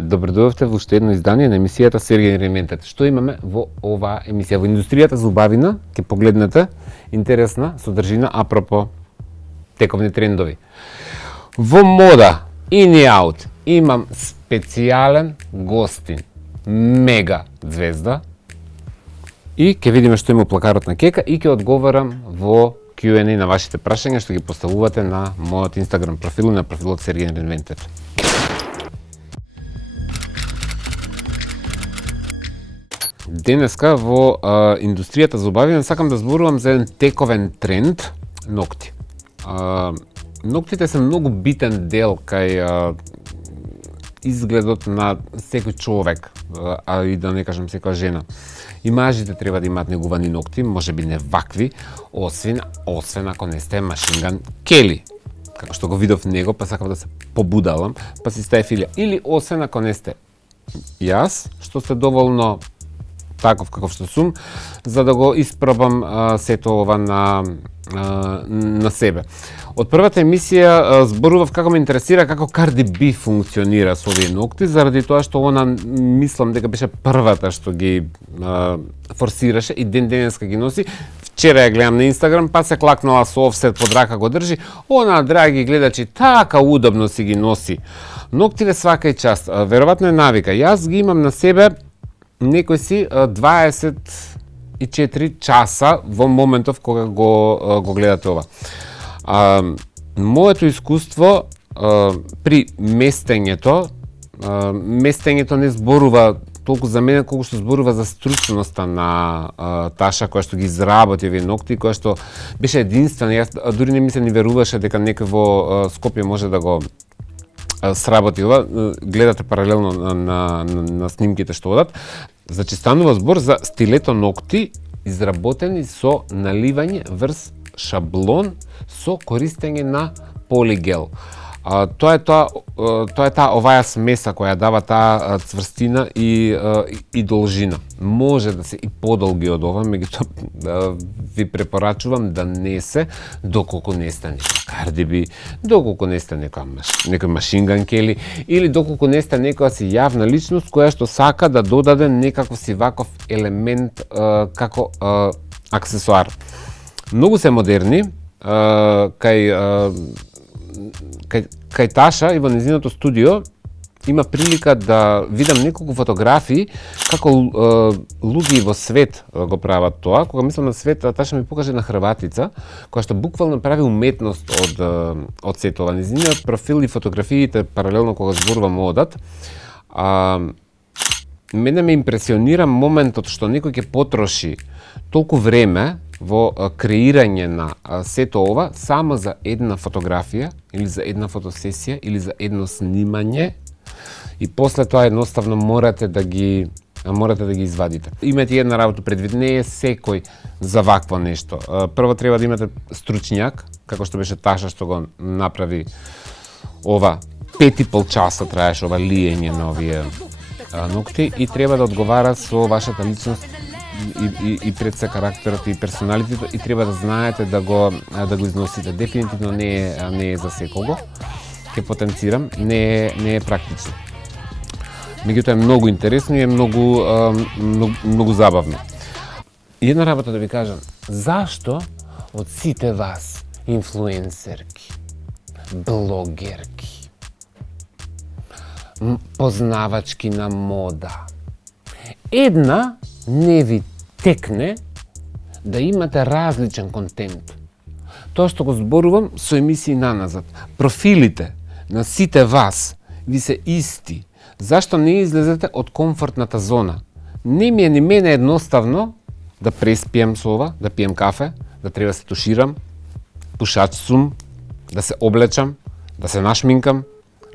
Добро дојдовте во уште едно издание на емисијата Сергеј Рeinvented. Што имаме во оваа емисија? Во индустријата за убавина, ќе погледнете интересна содржина апропо тековни трендови. Во мода, in и out, имам специјален гостин, мега звезда, и ќе видиме што има плакарот на кека и ќе одговарам во Q&A на вашите прашања што ги поставувате на мојот Instagram профил, на профилот Сергеј Reinvented. Денеска во индустријата за убавина сакам да зборувам за еден тековен тренд — ногти. Ногтите се многу битен дел кај изгледот на секој човек, а и да не кажам секоја жена. И мажите треба да имаат негувани ногти, можеби не вакви, освен ако не сте Машинган Кели, како што го видов него, па сакав да се побудалам, па си ставив илја. Или освен ако не сте јас, што сте доволно таков каков што сум, за да го испробам сето ова на себе. Од првата емисија зборував како ме интересира како Cardi B функционира со овие ногти, заради тоа што она мислам дека беше првата што ги форсираше и денеска ги носи. Вчера ја гледам на Инстаграм, па се клакнала со офсет под рака го држи. Она, драги гледачи, така удобно си ги носи. Ноктиве свака и част, веројатно е навика. Јас ги имам на себе некој си 24 часа во моментов кога го гледате ова. Моето искуство при местењето не зборува толку за мене колку што зборува за стручноста на Таша која што ги изработи овие ногти, која што беше единствена. Јас дури не ми се ни веруваше дека некој во Скопје може да го сработи ова. Гледате паралелно на снимките што одат. Значи станува збор за стилето ногти изработени со наливање врз шаблон со користење на полигел. Тоа е таа оваа смеса која дава таа цврстина и должина. Може да се и подолги од ова, меѓутоа ви препорачувам да не се доколку не сте Cardi B, доколку не сте некој Машинган Кели или доколку не сте некоја си јавна личност која што сака да додаде некаков си ваков елемент како аксесуар. Многу се модерни, кај Таша и во незиното студио има прилика да видам неколку фотографии како луѓе во свет го прават тоа. Кога мислам на свет, Таша ми покаже на Хрватица, која што буквално прави уметност од сето ова. Незиниот профил и фотографиите паралелно кога зборувам одат. Мене ме импресионира моментот што некој ќе потроши толку време во креирање на сето ова само за една фотографија или за една фотосесија или за едно снимање и после тоа едноставно морате да ги извадите. Имате една работа предвид, не е секој за вакво нешто. Прво треба да имате стручњак, како што беше Таша што го направи ова 5,5 часа траеше ова лиење на овие ногти и треба да одговара со вашата личност и пред се карактерот и персоналитето и треба да знаете да го износите. Дефинитивно не е за секого. Ќе потенцирам, не е практично. Меѓутоа е многу интересно и е многу забавно. И една работа да ви кажам, зашто од сите вас инфлуенсерки, блогерки, познавачки на мода, една не ви текне да имате различен контент? Тоа што го зборувам со емисии наназад. Профилите на сите вас ви се исти. Зашто не излезете од комфортната зона? Не ми е ни мене едноставно да преспием со ова, да пием кафе, да треба се туширам, пушач сум, да се облечам, да се нашминкам,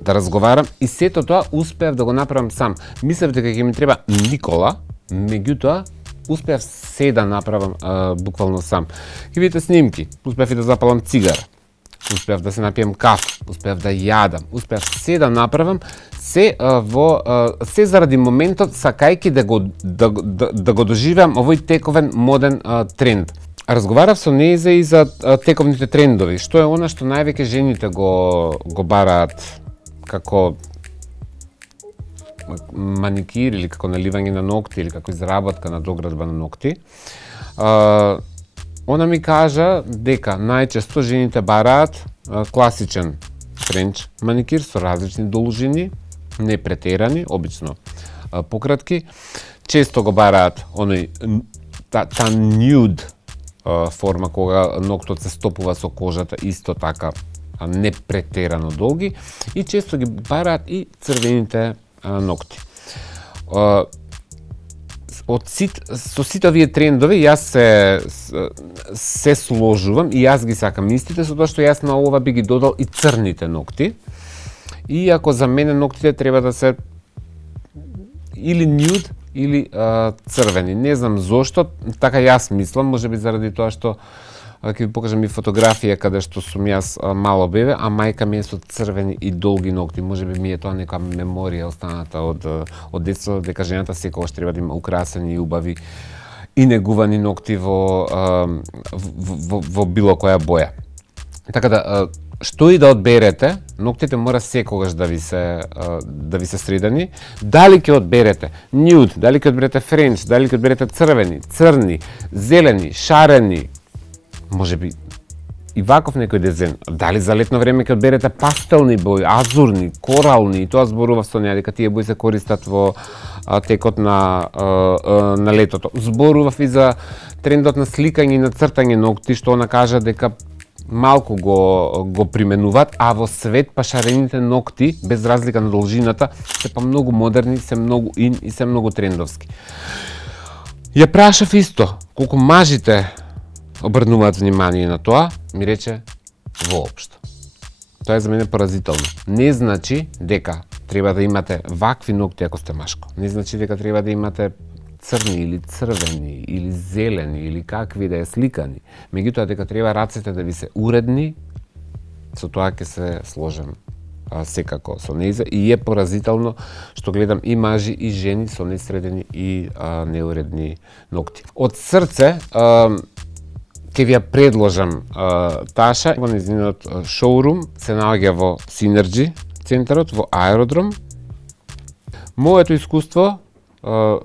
да разговарам и сето тоа успеав да го направам сам. Мислев дека ќе ми треба Никола, меѓутоа успеав се да направам буквално сам. Ќе видите снимки, успеав и да запалам цигара, успеав да се напием кафе, успеав да јадам, успеав се да направам, се заради моментот сакајки да го доживеам овој тековен моден тренд. Разговарав со Неза и за тековните трендови, што е она што највеќе жените го бараат како маникир или како наливање на ногти или како изработка на доградба на ногти, она ми кажа дека најчесто жените бараат класичен френч маникир со различни должини, не претерани, обично пократки. Често го бараат та nude форма кога ноктот се стопува со кожата, исто така не претерано долги, и често ги бараат и црвените ногти. Со сите овие трендови јас се сложувам и јас ги сакам истите, со тоа што јас на ова би ги додал и црните ногти. Иако за мене ногтите треба да се или nude или црвени. Не знам зошто, така јас мислам, можеби заради тоа што ќе ви покажам и фотографија каде што сум јас мало бебе, а мајка ми е со црвени и долги ногти. Можеби ми е тоа нека меморија останата од детството, дека жената секогаш треба да има украсени и убави и негувани ногти во било која боја. Така да, што и да одберете, ноктите мора секогаш да ви се средани. Дали ќе одберете nude, дали ќе одберете френч, дали ќе одберете црвени, црни, зелени, шарени, можеби и ваков некој дизајн. Дали за летно време ќе одберете пастелни бои, азурни, корални, и тоа зборував со неа дека тие бои се користат во текот на летото. Зборував и за трендот на сликање и на цртање ногти, што она кажа дека малку го применуваат, а во свет па шарените ногти, без разлика на должината, се па многу модерни, се многу ин и се многу трендовски. Ја прашав исто, колку мажите обрнуваат внимание на тоа, ми рече воопшто. Тоа е за мене поразително. Не значи дека треба да имате вакви ногти ако сте машко. Не значи дека треба да имате црни или црвени или зелени или какви да е сликани. Меѓутоа дека треба рацете да ви се уредни, со тоа ќе се сложам секако со нејза, и е поразително што гледам и мажи и жени со несредени и неуредни ногти. Од срце ќе ви ја предложам Таша во нејзиниот шоурум, се наоѓа во Синерџи центарот во Аеродром. Моето искуство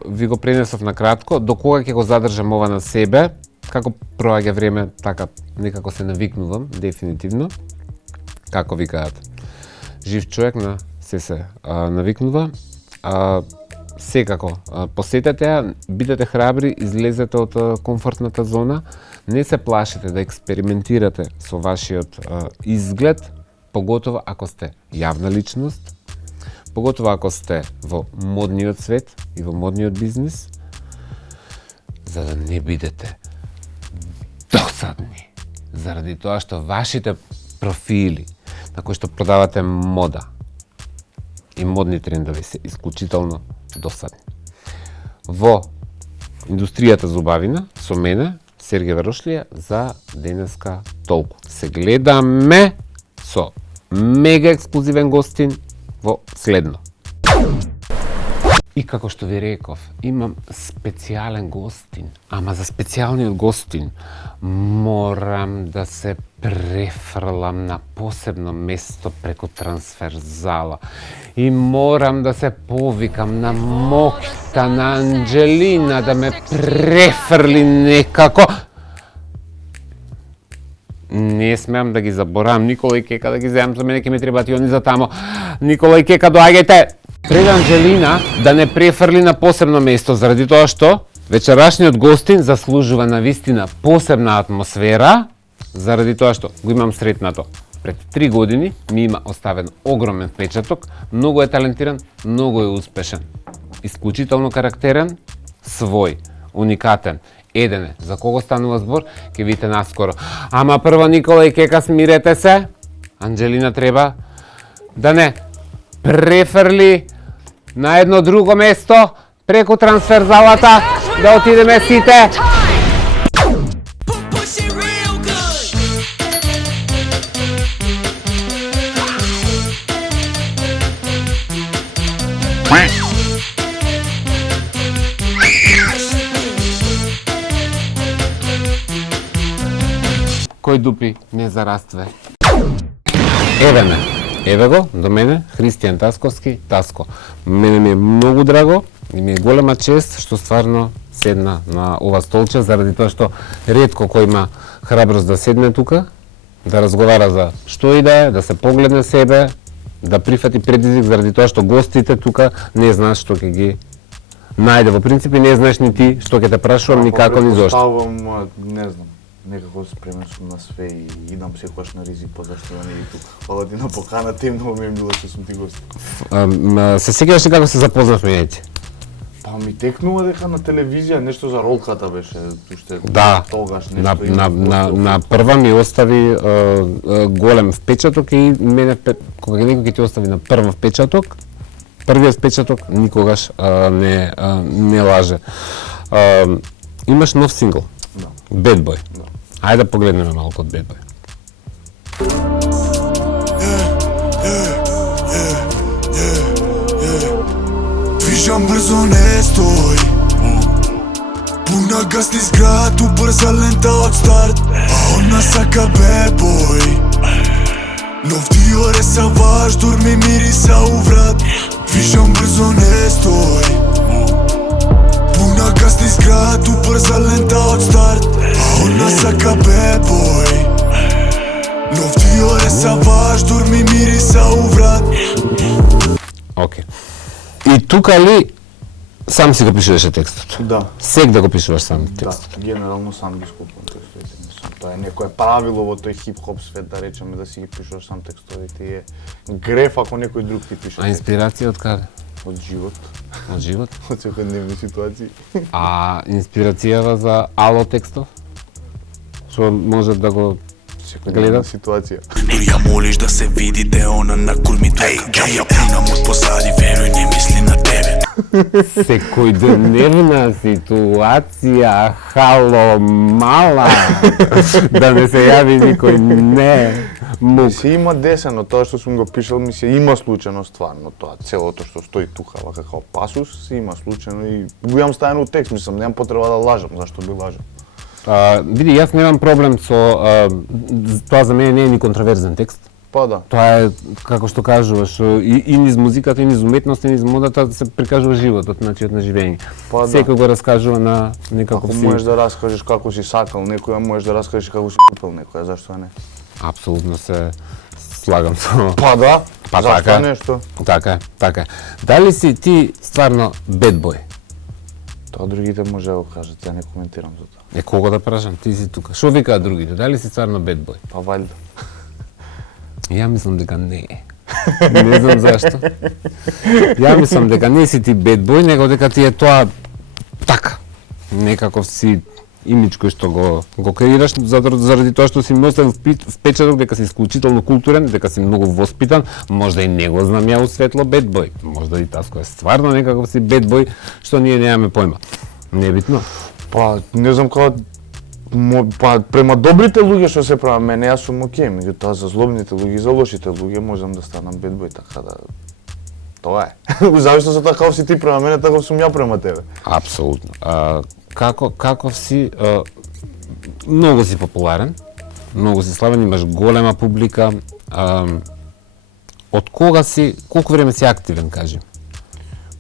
ви го пренесов на кратко, до кога ќе го задржам ова на себе, како проаѓа време, така некако се навикнувам, дефинитивно. Како викаат, жив човек на се навикнува. Секако, посетете ја, бидете храбри, излезете од комфортната зона, не се плашите да експериментирате со вашиот изглед, поготово ако сте јавна личност, поготово ако сте во модниот свет и во модниот бизнис, за да не бидете досадни, заради тоа што вашите профили на кои што продавате мода и модни трендови се исклучително досадни. Во индустријата зубавина со мене, Сергеј Варошлија, за денеска толку. Се гледаме со мега ексклузивен гостин во следно. И како што ви реков, имам специјален гостин, ама за специјалниот гостин морам да се префрлам на посебно место преку трансферзала и морам да се повикам на моќта на Анџелина да ме префрли некако. Не смеам да ги заборавам, Никола и Кека да ги земам за мене, ќе ми требаат и они за тамо. Никола и Кека, доаѓајте! Пред Анџелина да не префрли на посебно место, заради тоа што вечерашниот гостин заслужува на вистина посебна атмосфера, заради тоа што го имам сретнато. Пред 3 години ми има оставен огромен впечаток, многу е талентиран, многу е успешен. Исклучително карактерен, свој, уникатен. Еден е. За кого станува збор, ќе видите наскоро. Ама прво, Никола и Кека, смирете се. Анџелина треба да не префрли на едно друго место преку трансферзалата, да отидеме сите. Кој дупи не зарастве. Еве ме, Еве го, до мене, Христијан Тасковски, Таско. Мене ми е многу драго и ми е голема чест што стварно седна на ова столче, заради тоа што ретко кој има храброст да седне тука, да разговара за што и да се погледне себе, да прифати предизвик, заради тоа што гостите тука не знаат што ќе ги најде. Во принцип не знаеш ни ти што ќе те прашувам, ни како, ни зошто. Не знам, некако спремен сум на све и идам секогаш на ризик, па зашто да не и тука. Хвала ти на поканата и многу ми е мило што сум ти гост. Се сеќаваш ли како се запознавме ети? Па ми текнува дека на телевизија нешто за ролката беше, уште Да, тогаш нешто. на прва ми остави голем впечаток и мене кога некој ќе ти остави на прва впечаток, првиот впечаток никогаш не лаже. Имаш нов сингл. Да. Bad Boy. Да. Ајде да погледнеме малку од Bad Boy. Движам брзо, не стој. Пуна газ низ град, убрза лента од старт. А он насака bad boy. Нов Диор е са ваш, дурми мириса у врат. Движам брзо, не стој. Пуна газ низ град, убрза лента од старт. А он насака bad boy. Нов Диор е са ваш, дурми мириса у врат. Океј. И тука ли сам си го пишуваше текстот? Да. Сек да го пишуваш сам текстот? Да, генерално сам ги скупувам текстовите. Мислам, тоа е некое правило во тој хип-хоп свет, да речеме, да си ги пишуваш сам текстовите. И е греф ако некој друг ти пише. А инспирација од каде? Од живот, Од живот? од секојдневни ситуации. А инспирацијава за ало текстов? Што може да го Секојдневна ситуација. Или ја молиш да се видите, она на курми тука. Ја пунам од позади, веруј, не мисли на тебе. Секојдневна ситуација, хало, мала, да не се јави никој, не, мук. Се има десено, тоа што сум го пишал, ми се има случајно стварно тоа. Целото што стои тука, како пасус, се има случајно и го имам ставено у текст, мислам, немам потреба да лажам, зашто би лажам. Види, јас немам проблем со тоа, за мене не е ни контроверзен текст. Па да. Тоа е, како што кажуваш, и низ музиката, и низ уметноста, и низ модата се прикажува животот, начинот на живење. Па да. Секој го раскажува на некаков Ако си... можеш да раскажеш како си сакал некоја, можеш да раскажеш како си купил некоја, зашто не? Апсолутно се слагам со... Па да, Па зашто така е. нешто? Така е, така е. Дали си ти стварно bad boy? Тоа другите може да го кажат, ја не коментирам за тоа. Кого да прашам, ти си тука. Што викаат другите? Дали си стварно bad boy? Па валјда. Ја мислам дека не е. Не знам зашто. Ја мислам дека не си ти bad boy, него дека ти е тоа така. Некаков си имидж кој што го креираш заради тоа што си носен впечаток дека си исклучително културен, дека си многу воспитан, можда и не го знам ја у светло bad boy. Можда и Таско е стварно некаков си bad boy што ние немаме појма. Небитно. Па не знам како па према добрите луѓе што се према мене јас сум окей, меѓутоа за злобните луѓе и за лошите луѓе можам да станам bad boy, така да тоа е. Зависно со тоа како си ти према мене, така сум ја према тебе. Апсолутно. Како си, многу си популарен, многу си славен, имаш голема публика. Од кога си, колку време си активен, кажи?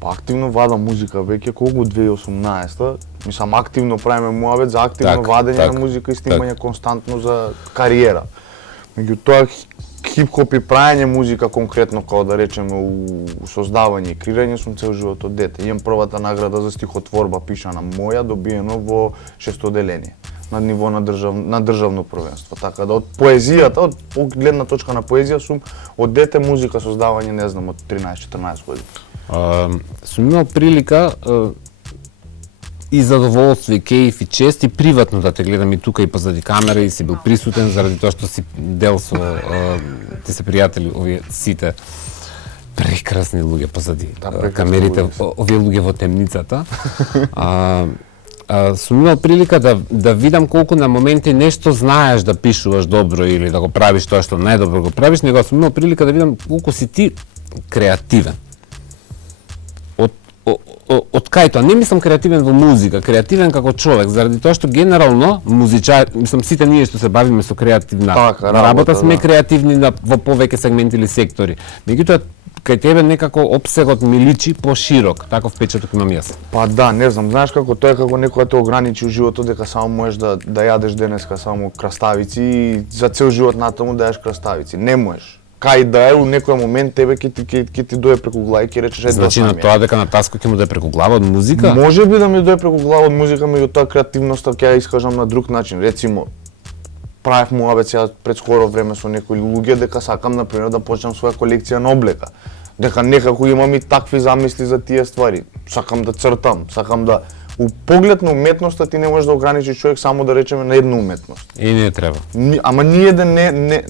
Па активно вадам музика веќе колку 2018-та. Мислам активно правиме муабет за активно вадење на музика и снимање константно за кариера. Меѓутоа хип-хоп и правење музика конкретно, како да речеме у создавање и креирање сум цел живот од дете. Имам првата награда за стихотворба пишана моја, добиено во 6-то одделение на ниво на државно првенство. Така да од поезијата, од гледна точка на поезија сум од дете музика создавање, не знам, од 13-14 години. Сум имал прилика и задоволство, и кејф, и чест, и приватно да те гледам и тука и позади камера и си бил присутен заради тоа што си дел со ти се пријатели овие сите прекрасни луѓе позади камерите, овие луѓе во темницата. Сум имал прилика да видам колку на моменти нешто знаеш да пишуваш добро или да го правиш тоа што најдобро го правиш, него сум имал прилика да видам колку си ти креативен. од кај тоа, не мислам креативен во музика, креативен како човек, заради тоа што генерално мислам сите ние што се бавиме со креативна работа сме креативни во повеќе сегменти или сектори. Меѓутоа кај тебе некако опсегот ми личи поширок, таков впечаток имам јас. Па да, не знам, знаеш како тоа е како некој те ограничи у животот дека само можеш да јадеш денеска само краставици и за цел живот натаму да јадеш краставици. Не можеш. Кај да е, у некој момент тебе ќе ти дое преку глава и ќе речеш ето значи на тоа дека на Таско ќе му дое преку глава од музика? Може би да ми дое преку глава од музика, меѓутоа креативноста ќе ја искажам на друг начин. Рецимо, правев муабет сега пред скоро време со некои луѓе дека сакам на пример да почнам своја колекција на облека. Дека некако имам и такви замисли за тие ствари. Сакам да цртам, сакам да у поглед на уметноста ти не можеш да ограничиш човек само да речеме на една уметност. И не треба. Ама ниеден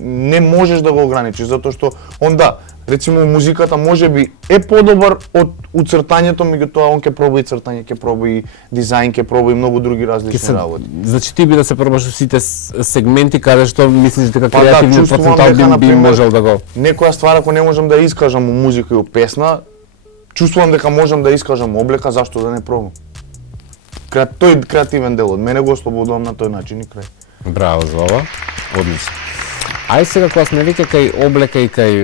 не можеш да го ограничиш затоа што онда рецимо музиката можеби е подобар од уцртањето, меѓутоа он ќе проба и цртање, ќе проба и дизајн, ќе проба и многу други различни работи. Значи ти би да се пробаш во сите сегменти каде што мислиш дека креативниот потенцијал би можел да го. Некоја ствар ако не можам да искажам у музика и у песна, чувствувам дека можам да искажам облека, зашто да не пробам. Тој креативен дел од мене го ослободувам на тој начин и крај. Браво за ова. Одлично. Ај сега кога сме веќе кај облека и кај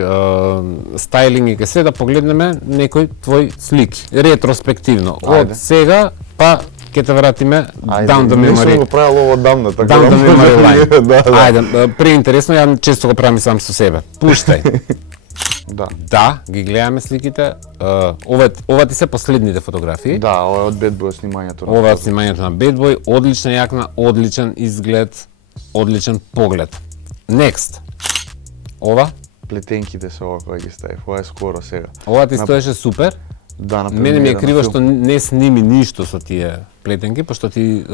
стајлинг и кај се да погледнеме некои твои слики, ретроспективно. Од сега па ќе те вратиме down the memory. Не сум го правил ово одамна, така down the memory line. Да. Ајде, преинтересно, ја често го правам сам со себе. Пуштај. Да. Да, ги гледаме сликите. Ова ти се последните фотографии. Да, ова е од Bad Boy снимањето. Ова е од снимањето на Bad Boy, одлична јакна, одличен изглед, одличен поглед. Next. Ова? Плетенките се ова кои ги ставив. Ова е скоро сега. Ова ти стоеше супер. Да, на мене ми е криво што не сними ништо со тие плетенки, пошто ти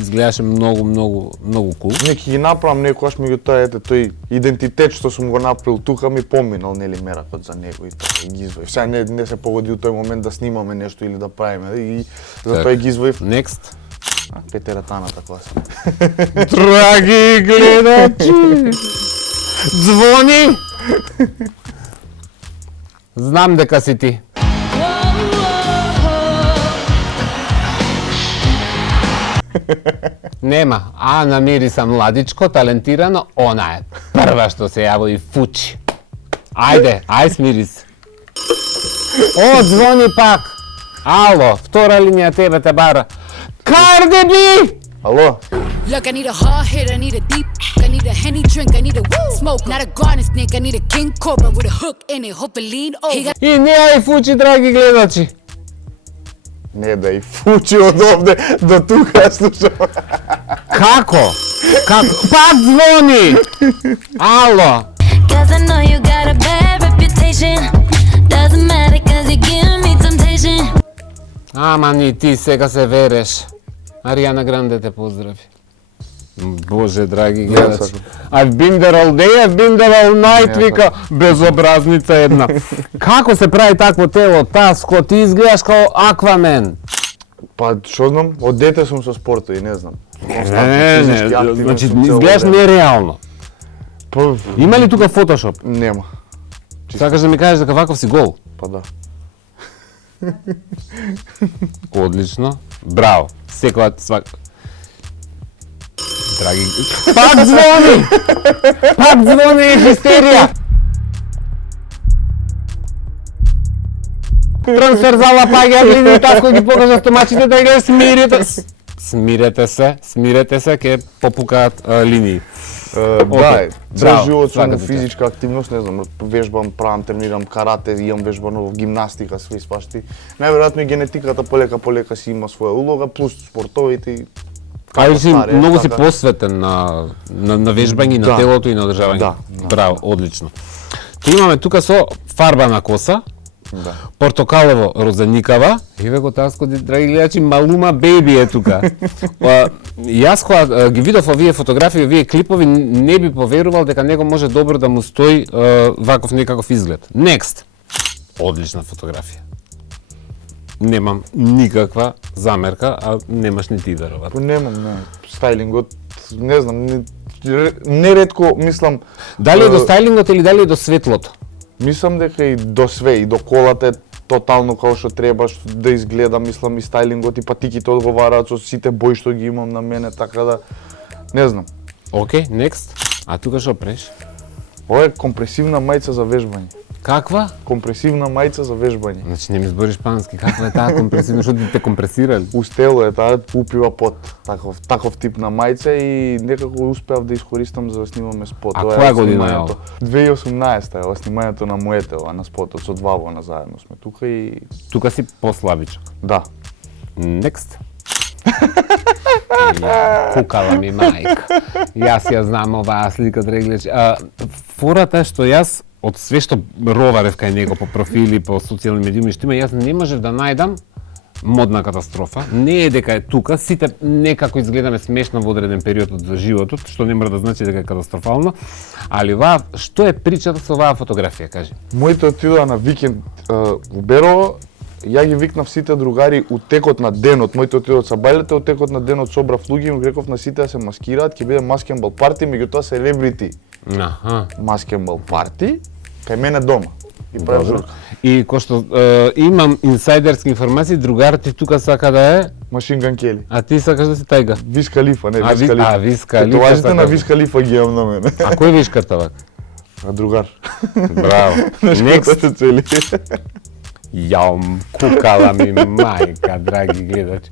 изгледаше многу cool. Не ќе ги направам некогаш, меѓутоа ете тој идентитет што сум го направил тука ми поминал нели меракот за него и така ги извоив. Сега не се погоди у тој момент да снимаме нешто или да правиме и затоа ги извоив. Next. Петератаната класа. Драги гледачи! Звони! Знам дека си ти. Нема, Ана мириса младичко, талентирано, она е прва што се јави и фучи. Ајде, смири се. О, звони пак. Ало, втора линија тебе те бара. Cardi B! Ало? Look, I need a hard hit, I need a deep, I need a Henny drink, I need a smoke, not a garden snake, I need a king cobra with a hook in it, hope it lean over. И не ај фучи, драги гледачи. Не да и фучи од овде до тука слушам. Како? Пак звони! Ало? Cause I know you got a bad reputation. Doesn't matter cause you give me temptation. Ама ни ти сега се вереш. Ариана Гранде те поздрави. Боже, драги гледачи. I've been there all day, I've been there all night, вика безобразница една. Како се прави такво тело, Таско, ти изгледаш као Аквамен. Па, што знам, од дете сум со спорта и не знам. Не, значи изгледаш нереално. Има ли тука фотошоп? Нема. Сакаш да ми кажеш дека ваков си гол? Па да. Одлично. Браво. Секоја Драги... Пак звони! Пак звони и хистерија! Трансферзала паѓа линија, Таско ги покажа стомачите да ги смирете се, ке попукаат линии. Да, цел живот сум физичка активност, не знам, вежбам, правам, тренирам карате, имам вежбано во гимнастика, сви свашти. Најверојатно и генетиката полека си има своја улога, плюс спортовите. Ај си многу си посветен на вежбање на телото и на одржавање. Да. Браво, одлично. Ти имаме тука со фарба на коса. Да. Портокалово розеникава. Еве го Таско, драги гледачи, малума беби е тука. Јас кога ги видов овие фотографии, овие клипови, не би поверувал дека него може добро да му стои ваков некаков изглед. Next. Одлична фотографија. Немам никаква замерка, а немаш ни ти веројатно. Па немам, не. Стајлингот, не знам, неретко мислам... Дали е до стајлингот или дали е до светлото? Мислам дека и до све, и до колата тотално како што треба да изгледа, мислам и стайлингот и патиките одговараат со сите бои што ги имам на мене, така да не знам. Океј, next. А тука што преш? Ова е компресивна мајца за вежбање. Каква? Компресивна мајца за вежбање. Значи не ми збори шпански. Каква е таа компресивна? Што те компресирали? Устело е таа, упива пот. Таков тип на мајца и некако успеав да искористам за да снимаме спот. А која година е ова? 2018 е ова снимањето на Моете, ова на спотот со Двавона заедно сме тука и Тука си послабичок. да. Next. Кукала ми мајка. Јас ја знам оваа слика, драги гледачи. Фората е што јас од све што роварев кај него по профили, по социјални медиуми што има, јас не можев да најдам модна катастрофа. Не е дека е тука, сите некако изгледаме смешно во одреден период од животот, што не мора да значи дека е катастрофално, али оваа, што е причата со оваа фотографија, кажи? Моите отидоа на викенд во Берово, ја ги викнав сите другари у текот на денот, моите отидоа са бајлете, у текот на денот собрав луѓе и им реков на сите да се маскираат, ќе биде маскенбал парти, меѓутоа селебрити Аха. маскенбал парти кај мене дома. И правев журка. И кој што имам инсайдерски информации, другарите тука сака да е, Машин Ган Кели. а ти сакаш да си тајга. Виз Калифа, не А, Виз Калифа. Виз Калифа Татуажите сака на да. Виз Калифа ги имам на мене. А кој виш картавак? А другар. Браво. Next. Next. Цели. Јаум, кукала ми мајка, драги гледачи.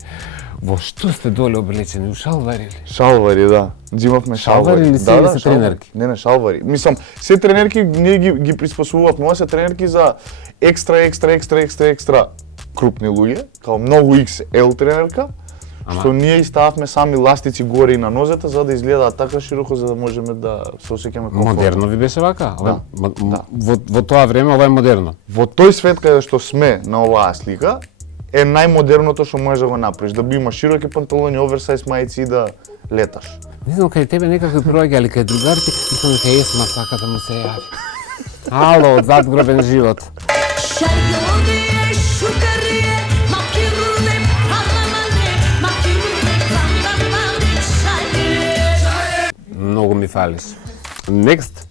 Во што сте доле облечени? У шалвари ли? Шалвари, да. Зимавме шалвари. Шалвари или се или се тренерки? Не, шалвари. Мислам, се тренерки ние ги приспособувавме, ова се тренерки за екстра крупни луѓе, као многу XL тренерка, што ние стававме сами ластици горе и на нозете за да изгледаат така широко за да можеме да се осеќаме комфортно. Модерно ви беше вака? Да. Во тоа време ова е модерно. Во тој свет каде што сме на оваа слика е најмодерното што можеш да го направиш, да би имаш широки панталони, оверсайз мајци и да леташ. Не знам, кај тебе некако проаѓа, али кај другарите, мислам дека Есма сака да му се јави. Ало, од задгробен живот. Многу ми фалиш. Next.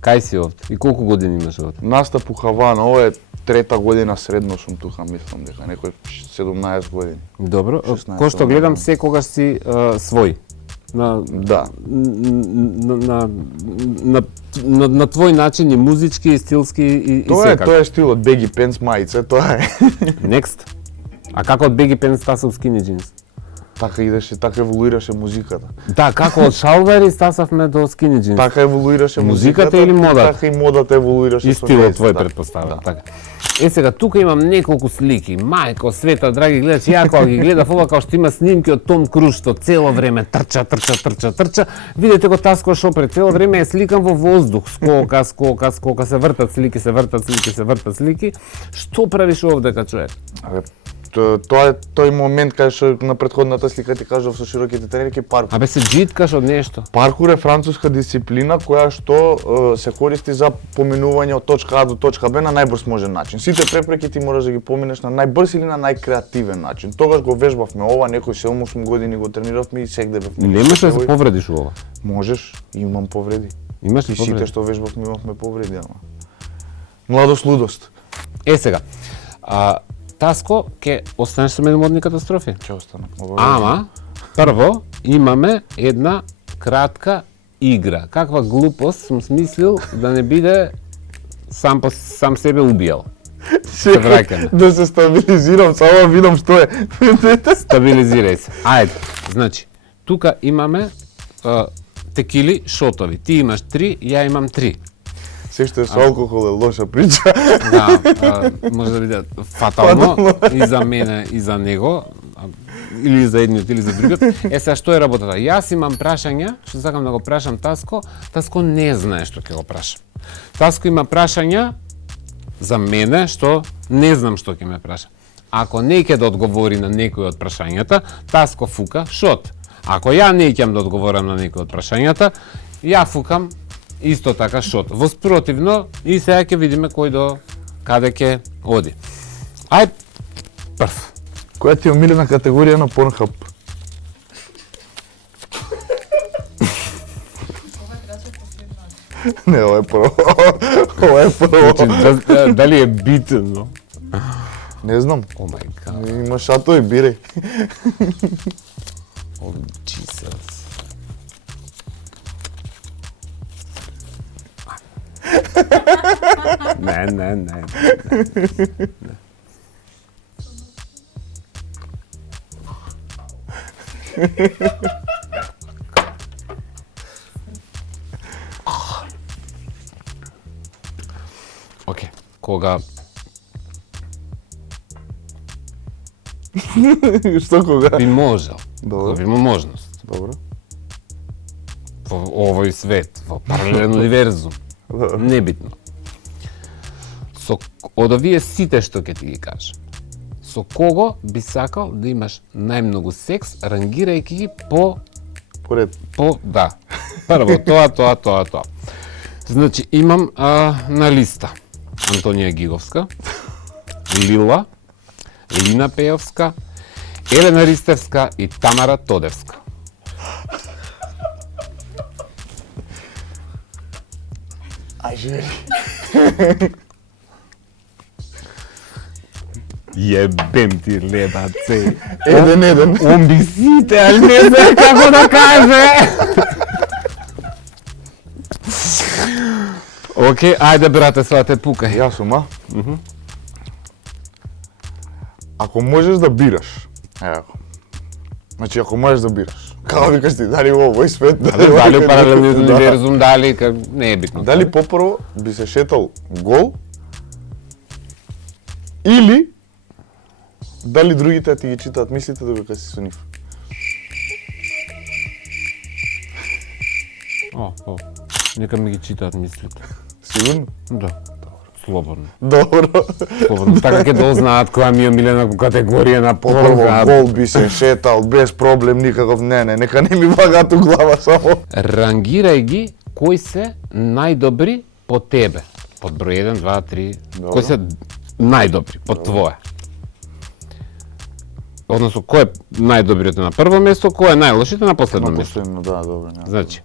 Кај си овде? И колку години имаш овде? Настап у Хавана, ова е трета година средно сум тука, мислам дека некој 17 години. Добро. 16 Кој што гледам секогаш си свој. На Да. на твој начин и музички, и стилски и секако. Тоа е стилот baggy pants мајце, тоа е. Next. А како од Baggy Pants стасав skinny jeans? Така идеше, така еволуираше музиката. Да, како од шалвари стасавме до skinny jeans. Така еволуираше Музиката или модата? Така и модата еволуираше И со стилот нејзин, твој да. претпоставам, Да. така. Сега тука имам неколку слики. Мајко света, драги гледачи, ја кога ги гледав ова као што има снимки од Том Круз што цело време трча. Видете го Таско Шопре, цело време е сликан во воздух. Скока, се вртат слики. Што правиш овдека, човек? Абе, тоа е тој момент кај што на претходната слика ти кажав со широките тренерки паркур. Абе се джиткаш од нешто. Паркур е француска дисциплина која што се користи за поминување од точка А до точка Б на најбрз можен начин. Сите препреки ти можеш да ги поминеш на најбрз или на најкреативен начин. Тогаш го вежбавме ова, некои 7-8 години го трениравме и сегде бевме. Не можеш да се повредиш у ова. Можеш, имам повреди. Имаш ли И сите повреди? што вежбавме имавме повреди, ама. Младост, лудост. Сега. Таско, ке останеш со мене модни катастрофи? Ќе остана. Ама, прво, имаме една кратка игра. Каква глупост сум смислил да не биде сам себе убијал. Се враќаме. Да се стабилизирам, само видам што е. Стабилизирај се. Ајде, значи, тука имаме текили шотови. Ти имаш 3, ја имам 3. Се што е со алкохол е лоша прича. Да, може да биде фатално и за мене и за него, или за едниот или за другиот. Сега што е работата? Јас имам прашања, што сакам да го прашам Таско, Таско не знае што ќе го прашам. Таско има прашања за мене што не знам што ќе ме праша. Ако не ќе да одговори на некој од прашањата, Таско фука шот. Ако ја не ќе да одговорам на некој од прашањата, ја фукам исто така шот. Воспротивно, и сега ќе видиме кој до каде ќе оди. Ај, прв. Која ти е омилена категорија на Pornhub? Не, ова е прво. Ова е прво. Значи, дали е битно? Не знам. О мај гад. Имаш шато и бирај. О, Jesus. Не. Океј, кога Што кога? би можел, Добро. кога би имал можност, Добро. во овој свет, во паралелен универзум, Добро. небитно. Од овие сите што ќе ти ги кажам, со кого би сакал да имаш најмногу секс, рангирајќи ги Поред. да. Прво тоа. Значи имам на листа Антонија Гиговска, Лила, Лина Пејовска, Елена Ристевска и Тамара Тодевска. Ај живели. Јебем ти лебаце. Еден. Он би сите, али не знае како да каже. Океј, ајде брате, свате пукај. Јас сум, а? Ако можеш да бираш, ево. Значи, ако можеш да бираш, како викаш ти, дали во овој свет, Дали у паралелниот Да. универзум, дали, не е битно. Дали попрво би се шетал гол, или дали другите ти ги читаат мислите додека си со нив? Нека ми ги читаат мислите. Сигурно? Да, слободно. Добро. Слободно. Така ќе дознаат која ми е милена категорија на Попрво попрво. гол би се шетал без проблем никаков, не, нека не ми вагаат у глава само. Рангирај ги кои се најдобри по тебе. Под број 1, 2, 3. Добро. Кои се најдобри по твое. Односно, кој е најдобриот на прво место, кој е најлошите на последно На место. последно, да, добро. Няма. Значи,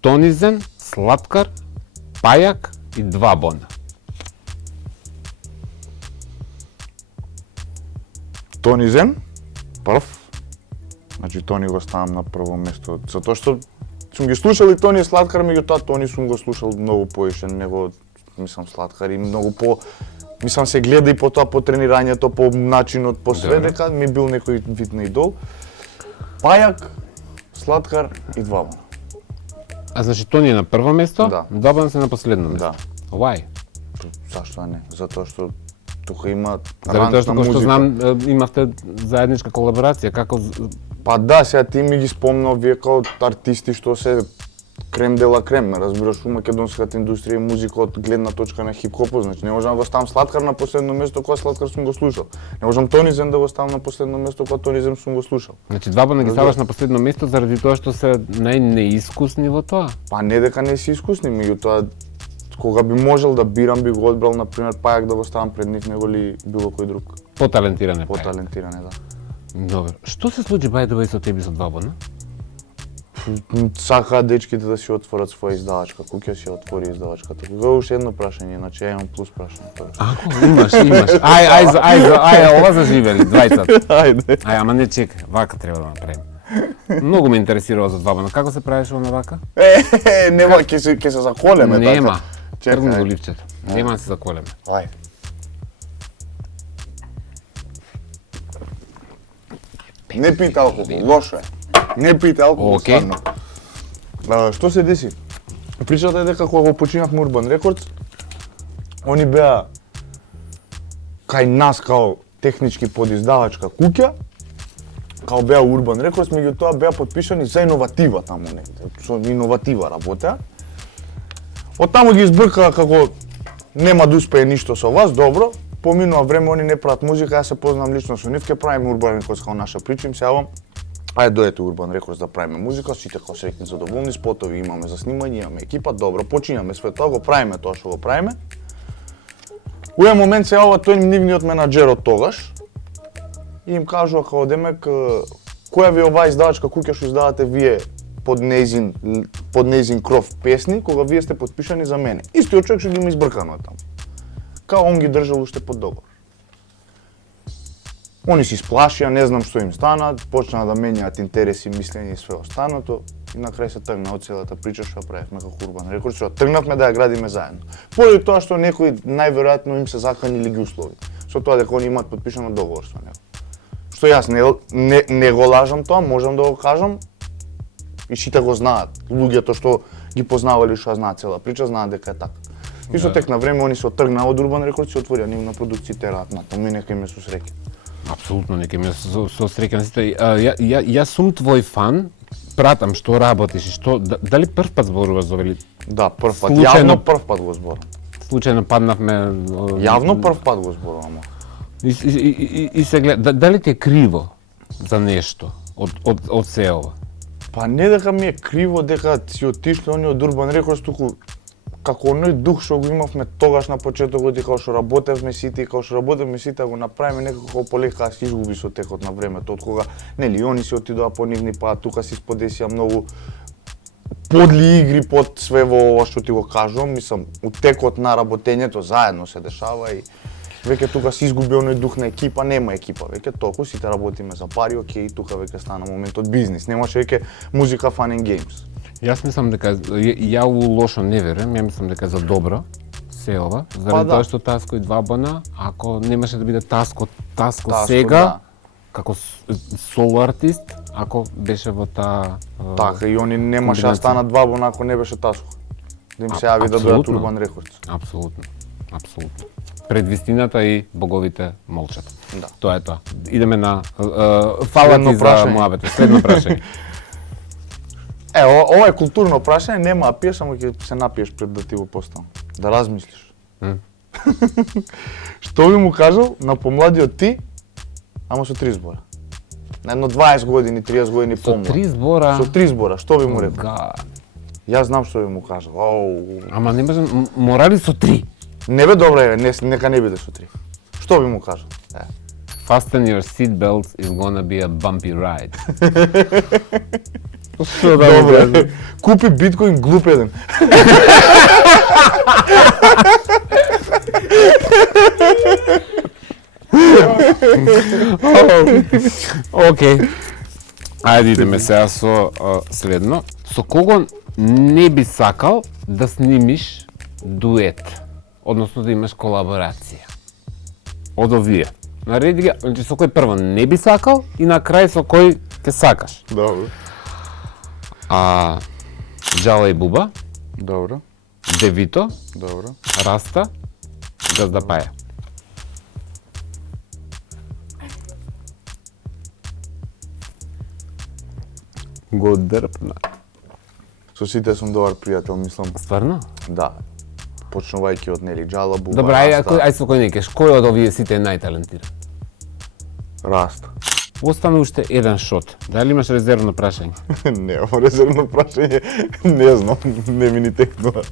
Тонизен, Слаткар, Пајак и Два Бона. Тони Зен, прв. Значи Тони го ставам на прво место, затоа што сум ги слушал и Тони и Слаткар, меѓутоа Тони сум го слушал многу поише него, мислам Слаткар и многу по мислам се гледа и по тоа по тренирањето, по начинот, по све Добро. дека ми бил некој вид на идол. Пајак, Слаткар и Два Бона. А значи Тони е на прво место, Да. Два Бона се на последно место. Да. Why? Зашто не? Затоа што тука има Заради ранг тоа што на кој што музика. знам имавте заедничка колаборација, како Па да, сега ти ми ги спомна овие као артисти што се крем дела крем, ме разбираш, у македонската индустрија и музика од гледна точка на хип-хопот, значи не можам да го ставам Слаткар на последно место кога Слаткар сум го слушал. Не можам Тони Зен да го ставам на последно место кога Тони Зен сум го слушал. Значи Два Бона ги ставаш на последно место заради тоа што се најнеискусни во тоа. Па не дека не си искусни, меѓутоа кога би можел да бирам би го одбрал на пример Пајак да го ставам пред нив него ли било кој друг. Поталентиран е Пајак. Поталентиран е, да. Добро. Што се случи by the way со тебе со Два Бона? Сакаа дечките да си отворат своја издавачка куќа, си отвори издавачката куќа. Уште едно прашање, иначе ја имам плюс прашање. Ако имаш. Ај, ова заживели, двајцата. Ајде. Ај, ама не чекај, вака треба да направиме. Многу ме интересира за Два Бона. Како се правеше она вака? Нема, ќе се заколеме. Нема. Чекај. Тргни го ливчето. Нема да се заколеме. Ајде. Не пите алкохол, лошо е. Не пите алкохол, Океј. стварно. Што се деси? Причата е дека кога го починавме Urban Records, они беа кај нас као технички подиздавачка куќа, као беа Urban Records, меѓутоа беа потпишани за иноватива таму негде. Со иноватива работеа. Од таму ги избркаа како нема да успее ништо со вас, добро. Поминува време, они не прават музика, јас се познам лично со нив, ќе правиме Urban Records као наша прича, им се јавам. Ајде дојдете Urban Records да правиме музика, сите као среќни задоволни, спотови имаме за снимање, имаме екипа, добро, починаме све тоа, го правиме тоа што го правиме. У еден момент се јавува тој нивниот менаџер од тогаш и им кажува као демек која ви е оваа издавачка куќа што издавате вие под нејзин кров песни, кога вие сте потпишани за мене. Истиот човек што ги има избркано таму. Као он ги држал уште под договор. Они се исплашија, не знам што им стана, почнаа да менјаат интереси, мислење и све останато. И на крај се тргна од целата прича што ја правевме како Урбан Рекордс, што тргнавме да ја градиме заедно. Поради тоа што некои најверојатно им се заканили ги услови, со тоа дека они имаат потпишано договор со него. Што јас не го лажам тоа, можам да го кажам и сите го знаат. Луѓето што ги познавале, што ја знаат цела прича, знаат дека е така. И со тек на време они се оттргнаа од Урбан Рекордс и отворија нивна продукција и раат натаму и нека им е со среќа. Апсолутно, нека ми со среќа на сите. Јас сум твој фан, пратам што работиш и што дали прв пат зборуваш за овие? Да, прв пат. Јавно прв пат го зборувам. Случајно паднавме. Јавно прв пат го зборувам. И се гледа, дали ти е криво за нешто од се ова? Па не дека ми е криво дека си отишле они од Урбан Рекордс, туку како оној дух што го имавме тогаш на почетокот и као што работевме сите и као што работевме сите го направиме некако полека се изгуби со текот на времето, од кога нели они се отидоа по нивни пат, тука се сподесија многу подли игри под све во ова што ти го кажувам, мислам, у текот на работењето заедно се дешава и веќе тука се изгуби оној дух на екипа, нема екипа, веќе толку сите работиме за пари, окей, тука веќе стана моментот бизнис, немаше веќе музика, fun and games. Јас мислам дека ја у лошо не верувам, ја мислам дека за добро се ова, заради тоа што Таско и Двабана, ако немаше да биде Таско сега, како соло артист, ако беше во таа така и они немаше да станат Двабана ако не беше Таско. Да им се јави да дојдат Урбан Рекордс. Апсолутно. Предвистината и боговите молчат. Да. Тоа е тоа. Идеме на фала ти за муабето. Следно прашање. Ова е културно прашање, нема да пиеш, само ќе се напиеш пред да ти го поставам. Да размислиш. Што би му кажал на помладиот ти, ама со 3 збора? На едно 20 години, 30 години помлад. Со 3 збора? Со 3 збора, што би му рекол? Јас знам што би му кажал. Ама не можам, мора ли со 3? Не бе, добре, нека не биде со 3. Што би му кажал? Fasten your seatbelts, is gonna be a bumpy ride. Што да го кажам? Купи биткоин глуп еден. Океј. Ајде идеме сега со следно. Со кого не би сакал да снимиш дует? Односно да имаш колаборација? Од овие. Нареди ги, значи со кој прво не би сакал и на крај со кој ќе сакаш. Добро. Джала и Буба, Добро. Девито, Добро. Раста, Газда Паја. Го дрпна. Со сите сум добар пријател, мислам. Стварно? Да. Почнувајќи од нели Джала, Буба, Добра, Раста. ај со кој не кеш, кој од овие сите е најталентиран? Раста. Остана уште еден шот. Дали имаш резервно прашање? Немам резервно прашање, не знам, не ми ни текнува.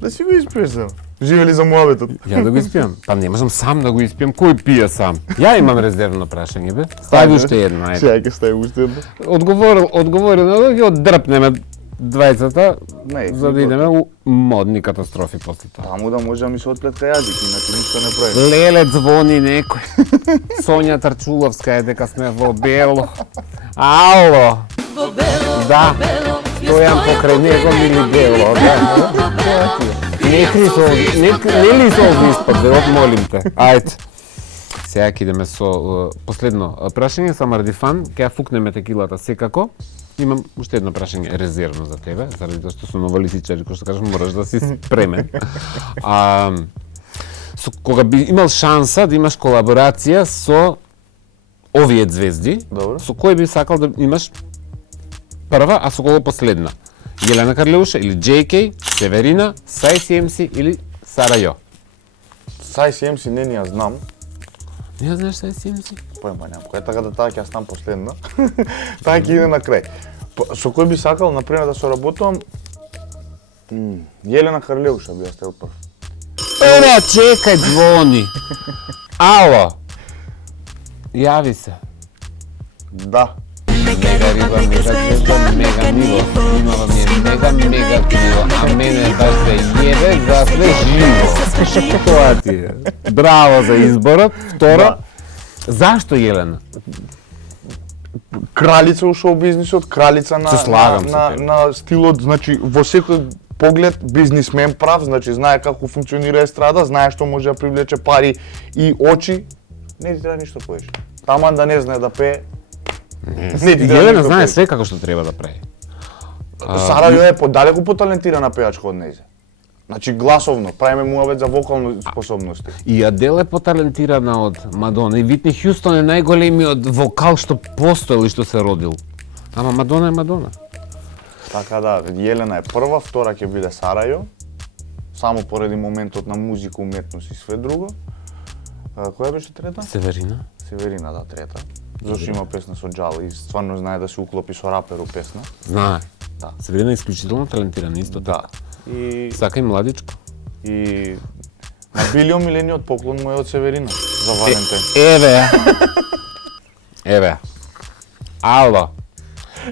Да си го испиеш сам. Живели за муабетот. Ја да го испијам? Па не можам сам да го испијам, кој пие сам? Ја имам резервно прашање, бе. Стави уште едно, ајде. Сега ќе стави уште едно. Одговори на тоа, ги оддрпнеме двајцата, Не, за да идеме у модни катастрофи после тоа. Таму да може да ми се отплетка јазик, иначе ништо не прави. Леле звони некој. Сонја Тарчуловска е дека сме во бело. Ало! Да, стојам покрај него или бело, да. Не ли со овој испад, бе, молим те. Ајде. Сега ќе идеме со последно прашање, само ради фан, ќе ја фукнеме текилата секако. Имам уште едно прашање резервно за тебе, заради тоа што сум новолисичар, кој што кажеш мораш да си спремен. Кога би имал шанса да имаш колаборација со овие звезди, Добро. со кој би сакал да имаш прва, а со кого последна? Јелена Карлеуша или JK, Северина, Сајси МС или Сара Јо? Сајси МС не ја знам. Не ја знаеш Сајси МС? Појма немам. Кој така да таа ќе ја стам последна. Таа ќе иде на крај. Со кој би сакал например да соработувам? Јелена Карлеуша би ја ставил прв. Ера, чекај, звони. Ало. Јави се. Да. Мега риба, мега звезда, мега ниво. Имала ми е мега криво, а мене баш се јебе за све живо. Тоа ти е. Браво за изборот. Второ, зашто Јелена? Кралица у шоу-бизнисот, кралица Се слагам со тебе. на стилот, значи во секој поглед бизнисмен прав, значи знае како функционира естрада, знае што може да привлече пари и очи, не ти треба ништо повеќе. Таман да не знае да пее, не ти треба Јелена ништо знае повеќе. све како што треба да прави. Сарајо е подалеку поталентирана пејачка од нејзе. Значи гласовно, правиме муавет за вокални способности. И Адел е поталентирана од Мадона. И Витни Хјустон е најголемиот вокал што постоел и што се родил. Ама Мадона е Мадона. Така да, Јелена е прва, втора ќе биде Сарајо, само поради моментот на музика, уметност и све друго. Која беше трета? Северина. Северина, да, трета. Зашто има песна со Джал и стварно знае да се уклопи со раперу песна. Знае. Да. Северина е исклучително талентирана исто Да. така. И Сака и младичко. на Билио милениот поклон му е од Северина за Валентин. Еве. Ало.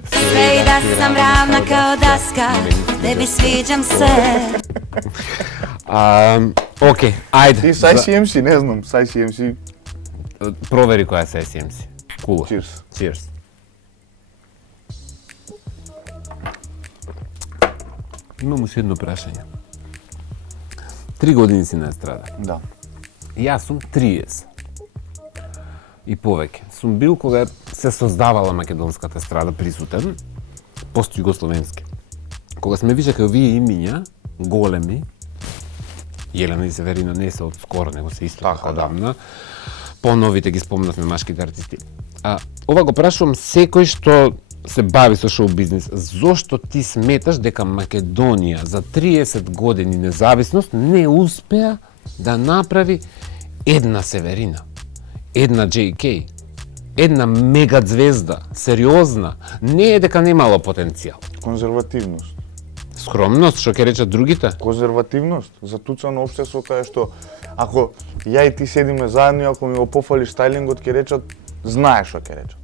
Sve da sam ravna kao daska, tebi sviđam se. Окей, ајде. И Сај CMC, не знам, Сај CMC, Провери која се SMC. Куло. cheers. Cheers. Имам уште едно прашање. 3 години си на естрада. Да. Јас сум 30. И повеќе. Сум бил кога се создавала македонската естрада присутен, пост-југословенски. Кога сме вижеја овие имиња, големи, Јелена и Северина не се од скоро, него се исто Така, така да. давна. Поновите ги спомнавме машките артисти. Ова го прашувам секој што се бави со шоу бизнис. Зошто ти сметаш дека Македонија за 30 години независност не успеа да направи една Северина, една JK, една мега звезда, сериозна, не е дека немало потенцијал. Конзервативност. Скромност, што ќе речат другите? Конзервативност, затуцано општество каде што ако ја и ти седиме заедно и ако ми го пофалиш стајлингот ќе речат знаеш што ќе речат.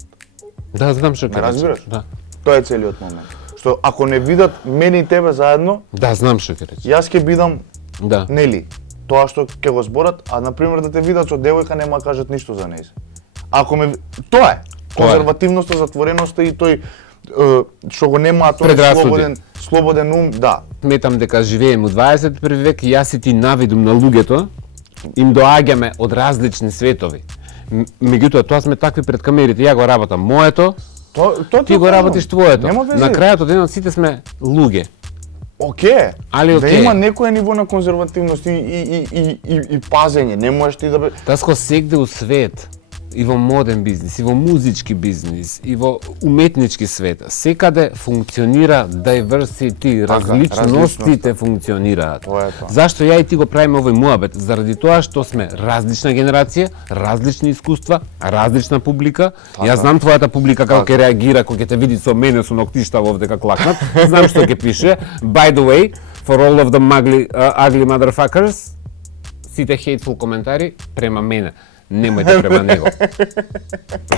Да, знам што ќе Ме речат. разбираш? Да. Тоа е целиот момент. Што ако не видат мене и тебе заедно, Да, знам што ќе речат. јас ќе бидам Да. нели тоа што ќе го зборат, а на пример да те видат со девојка нема да кажат ништо за нејзе. Ако ме тоа е конзервативноста, затвореноста и тој што го нема тој Предрасуди. слободен ум, да. Сметам дека живееме у 21 век и јас и ти навидум на луѓето, им доаѓаме од различни светови. Меѓутоа, тоа сме такви пред камерите, ја го работам моето, Тоа ти го работиш твоето. Нема везе. На крајот од денот сите сме луѓе. Океј, Али да океј. има некој ниво на конзервативност и пазење, не можеш ти да бе... Таско сегде у свет, и во моден бизнис, и во музички бизнис, и во уметнички свет, секаде функционира diversity, различностите функционираат. Тоа е тоа. Зашто ја и ти го правиме овој муабет? Заради тоа што сме различна генерација, различни искуства, различна публика. Јас знам твојата публика како ќе реагира кога ќе те види со мене со ноктишта овде како клакнат. Знам што ќе пише. By the way, for all of the ugly motherfuckers, сите hateful коментари према мене. Немојте према него.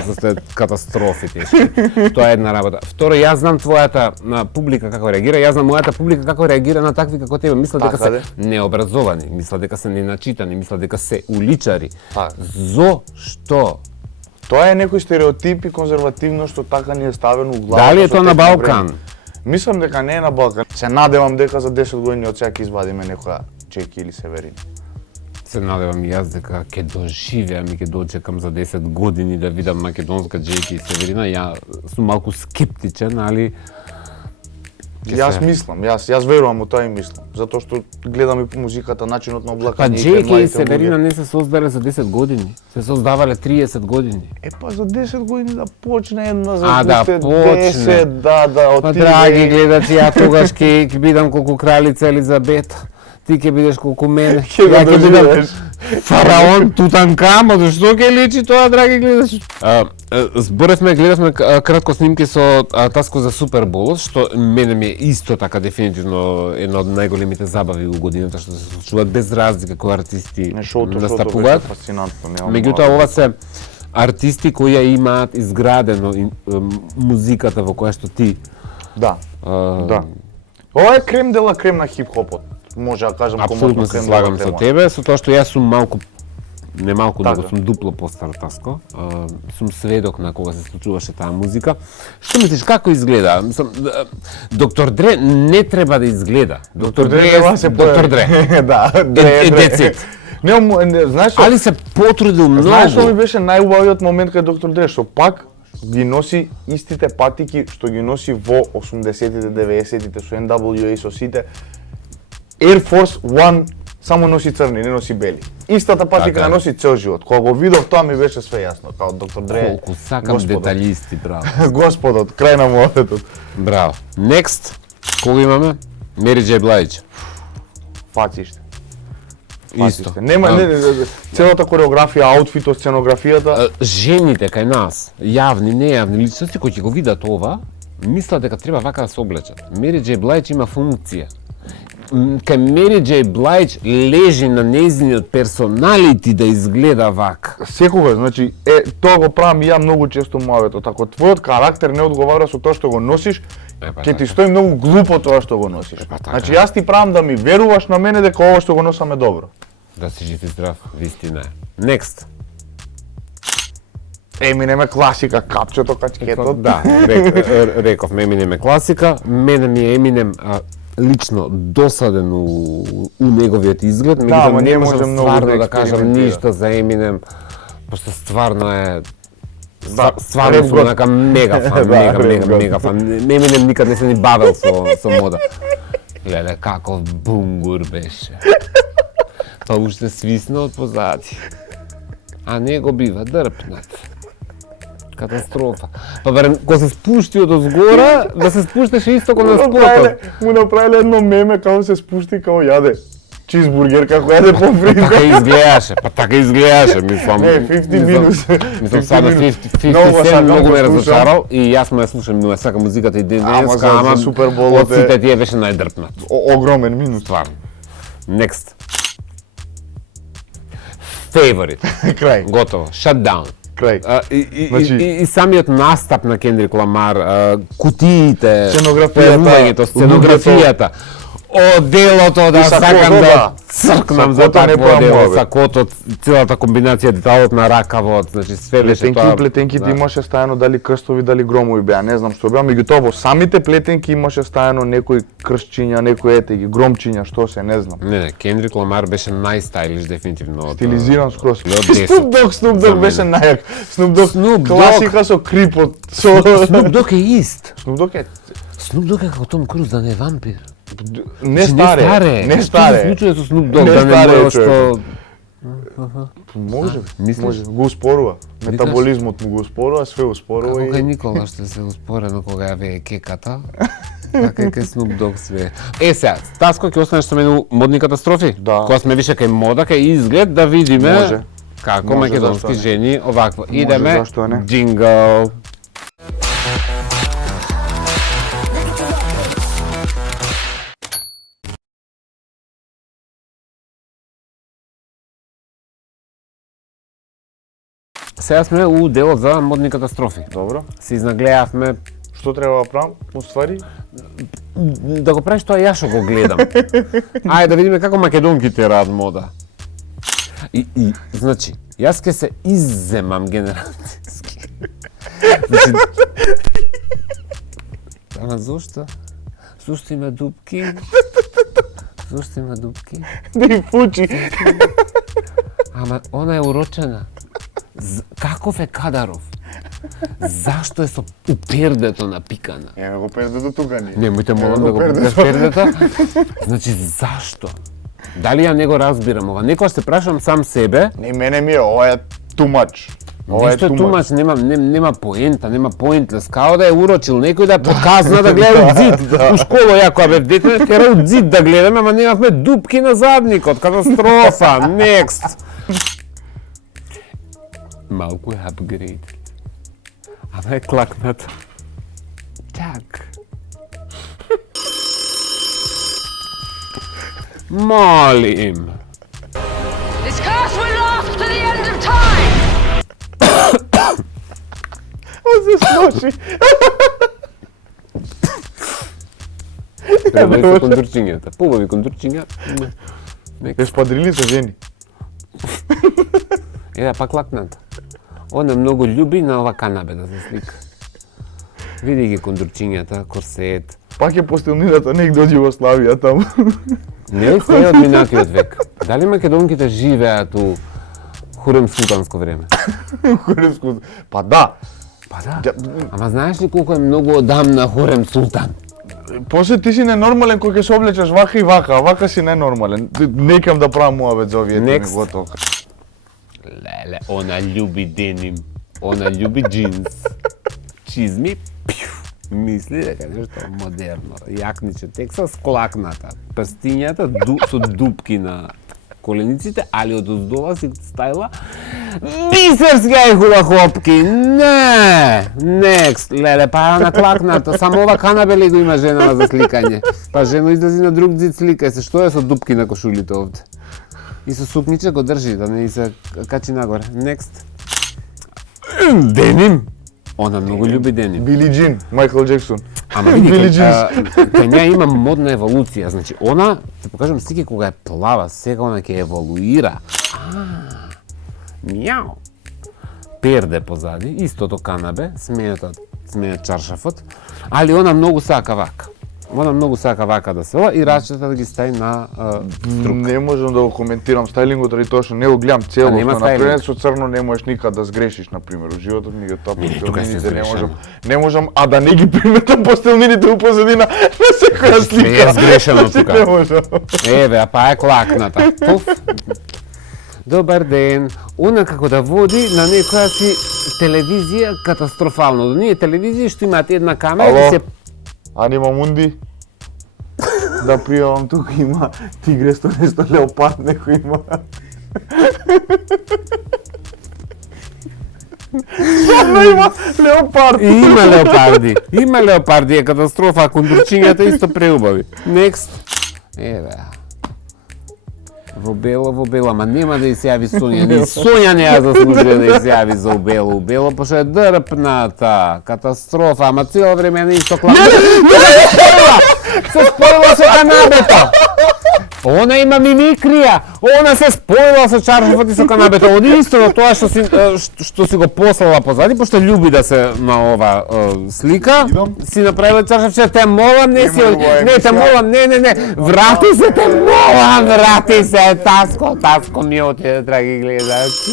Зашто е катастрофи тешки. Тоа е една работа. Второ, јас знам твојата публика како реагира, јас знам мојата публика како реагира на такви како тебе. Мислат дека Така се де. необразовани, мислат дека се неначитани, мислат дека се уличари. Така. Зошто? Тоа е некој стереотип и конзервативност што така ни е ставено у главата. Дали е со тоа на текот Балкан? време. Мислам дека не е на Балкан. Се надевам дека за 10 години од сега ќе извадиме некоја Чеки или Северина. Се надевам и јас дека ќе доживеам и ќе дочекам за 10 години да видам македонска Джеки и Северина. Ја сум малку скептичен, али Јас мислам, јас верувам у тоа и мислам, затоа што гледам и по музиката, начинот на па облакање Джеки и младите Северина луѓе. не се создале за 10 години. Се создавале 30 години. Па за 10 години да почне една за А, да уште почне. 10, да, Па отиде. драги гледачи, ја тогаш ќе бидам колку кралица Елизабета. Ти ќе бидеш колку мене. Ќе го Ја ќе бидам доживееш. фараон Тутанкамон. Што ќе личи тоа, драги гледачи? Зборевме, гледавме кратко снимки со Таско за Супербол, што мене ми е исто така дефинитивно една од најголемите забави у годината што се случуваат без разлика кои артисти Не, шоуто беше настапуваат. фасцинантно, нема. Меѓутоа ова се артисти кои ја имаат изградено музиката во која што ти Да. Да. Ова е крем дела крем на хип-хопот. Може да кажам апсолутно се слагам со тебе, со тоа што јас сум малку не малку, Така. него сум дупло постартаско. Сум сведок на кога се случуваше таа музика. Што мислиш како изгледа? Доктор Дре не треба да изгледа. Доктор Дре е Доктор Дре. Да, That's it. Не, знаеш што? Али се потрудил многу. Знаеш што ми беше најубавиот момент кај Доктор Дре, што пак ги носи истите патики што ги носи во 80-тите, 90-тите со NWA, со сите. Air Force One само носи црни, не носи бели. Истата патика Така. носи цел живот. Кога го видов тоа ми беше све јасно, као Доктор Дре. Колку сакам Господот. деталисти, браво. Господот, крај на муабетот. Браво. Next, кога имаме? Mary J. Blige. Фациште. Исто. Нема целата кореографија, аутфитот, сценографијата. Жените кај нас, јавни, нејавни личности кои ќе го видат ова, мислат дека треба вака да се облечат. Mary J. Blige има функција. Кај Mary J. Blige лежи на нејзиниот персоналити да изгледа вака. Секогаш, значи, тоа го правам и ја многу често муабетот. Ако твојот карактер не одговара со тоа што го носиш, ќе ти стои многу глупо тоа што го носиш. така. Значи, јас ти правам да ми веруваш на мене дека ова што го носам е добро. Да си жив и здрав, вистина е. Next. Еминем е класика, капчето, качкетот. Да, реков, Eminem е класика. Мене ми е Eminem лично досаден у неговиот изглед, меѓутоа ама не не можам може многу стварно да да кажам експериментира. ништо за Eminem, пошто стварно е Да, стварно реп сум год. онака мега фан, Да, мега, реп мега, год. мега фан. Eminem никад не се ни бавел со мода. Гледа каков бунгур беше. Па уште свисна од позади. А не го бива дрпнат. Катастрофа. Па барем, кога се спушти од озгора, да се спуштеше исто кога на спотот. Му направиле едно меме како се спушти као јаде чизбургер како јаде помфринка. Така изгледаше, па така изгледаше, мислам. Не, 50 минус. Мислам сада 50 Многу Cent сакам многу да ме слушам. разочарал и јас му ја слушам, му ја сакам музиката и ден Ама денеска, за Суперболот од сите тие беше најдрпнат. Огромен минус. Стварно. Next. Favorite. Крај, Готово. Shutdown. крај. Значи- И самиот настап на Кендрик Ламар, кутиите, Сценографијата, певањето, сценографијата, делото да И сакото, сакам да да. цркнам за Сакото не такво дело, појамуваме. сакото, целата комбинација, деталот на ракавот, значи све беше тоа. Плетенките да. имаше стајано дали крстови, дали громови беа, не знам што беа, меѓутоа во самите плетенки имаше стајано некои крстчиња, некои етеги, громчиња, што се, не знам. Не, Кендрик Ламар беше најстайлиш дефинитивно од Стилизиран скроз. Од 10. Snoop За Dogg мене. беше најак. Snoop Dogg. Класика со крипот. Snoop Dogg е ист. Snoop Dogg е Snoop Dogg е како Том Круз, да не е вампир. не старе, не Што се старе. случува со Snoop Dogg, Не да не старе, може човек. што... Може, мислиш? може. Го успорува. Метаболизмот му го успорува, све успорува Како кај и Никола што се успорено кога ја вее кеката, така и кај Snoop Dogg све. Сега, Таско, ќе останеш со мене у модни катастрофи? Да. Кога сме више кај мода, кај изглед, да видиме Може. како Може, македонски зашто не? жени овакво. Идеме, зашто не? джингл. Сега сме у делот за модни катастрофи. добро. Се изнагледавме Што треба да правам? Уствари, да го правиш тоа јас што го гледам. Ајде да видиме како македонките раат мода. И значи, јас ќе се изземам генерацијски. Значи, ама зошто? Зошто има дупки? Зошто има дупки? да и фучи. Ама она е урочена. Каков е Кадаров? Зашто е со упердето напикана? Еме го перде до тука ни. Немојте молам Ево да го пердето. пипкаш пердета. Значи, зашто? Дали ја не го разбирам ова? Некојаш се прашам сам себе, Не, мене ми е, ова е too much. Ова е нешто е too much. тумач, нема поента, нема поинтлес, као да е урочил некој да е подказна да гледа од зид. У школа ја кога бев дете, тера од зид да гледаме, ама немавме дупки на задникот, катастрофа, next. Малку е апгрейд. Ама е клакнато. Так. Молим. This curse will last to the end of time! се сноши. Треба и со кондурчињата. Побави кондурчиња. Еспадрилите жени. Да пак лакната. Она многу љуби на ова канабе да се слика. Види ги кондурчињата, корсет. Пак е постелнината негде од Југославија таму. Не се од минатиот век. Дали македонките живеат у Хурем Султанско време? Па да. Па да. Ама знаеш ли колку е многу одамна Хурем Султан? После ти си ненормален кој ќе се облечеш вака и вака, а вака си ненормален. Некам да правам муабет за овие теми готово. Леле, она љуби деним, она љуби джинс, чизми, мисли дека нешто модерно, јакниче текса склакната, прстињата со дупки на колениците, али од оздола си стајла бисерски хула-хопки. Не, next, леле, па на клакната, само ова канабеле го има женава за сликање. Па жено излази на друг зид сликај се, што е со дупки на кошулите овде? И со сукниче го држи, да не се качи нагоре. Next. Деним. Она многу љуби деним. Били Джин, Майкл Джексон. Ама види, кај неа има модна еволуција. Значи, она, да покажам, сики кога е плава, сега она ќе еволуира. Мјау. Перде позади, истото канабе, сменет чаршафот, али она многу сака вака. Она многу сака вака да се ова и рачета да ги стави на струк. Не можам да го коментирам стајлингот, ради тоа што не го гледам целосно. Например, со црно не можеш никад да сгрешиш, например, во животот ми го тоа постелнините не можам, а да не ги приметам постелнините у позадина на секоја слика. Не е сгрешено тука. Не можам. Еве, а па е клакната. Пуф. Добар ден. Она како да води на некоја си телевизија катастрофално. До ние телевизии што имаат една камера и се Анима Мунди. Да пријавам, тука има тигресто нешто, леопард некој има. Само има леопард. Има леопарди, е катастрофа, а кондурчињата исто преубави. Next. Еве. Во бело, ама нема да се јави Сонја, ни Сонја не ја заслужува да се јави за убело, пошто е дрпната, катастрофа, ама цело време не исто клапа. Се спојила со канабето! Она има мимикрија, она се спојила со чаршафот и со канабето, од исто тоа што си го послала позади, пошто љуби да се на ова слика, си направила чаршафче, те молам, не, врати се, те молам, врати се, таско ми отиде, драги гледачи.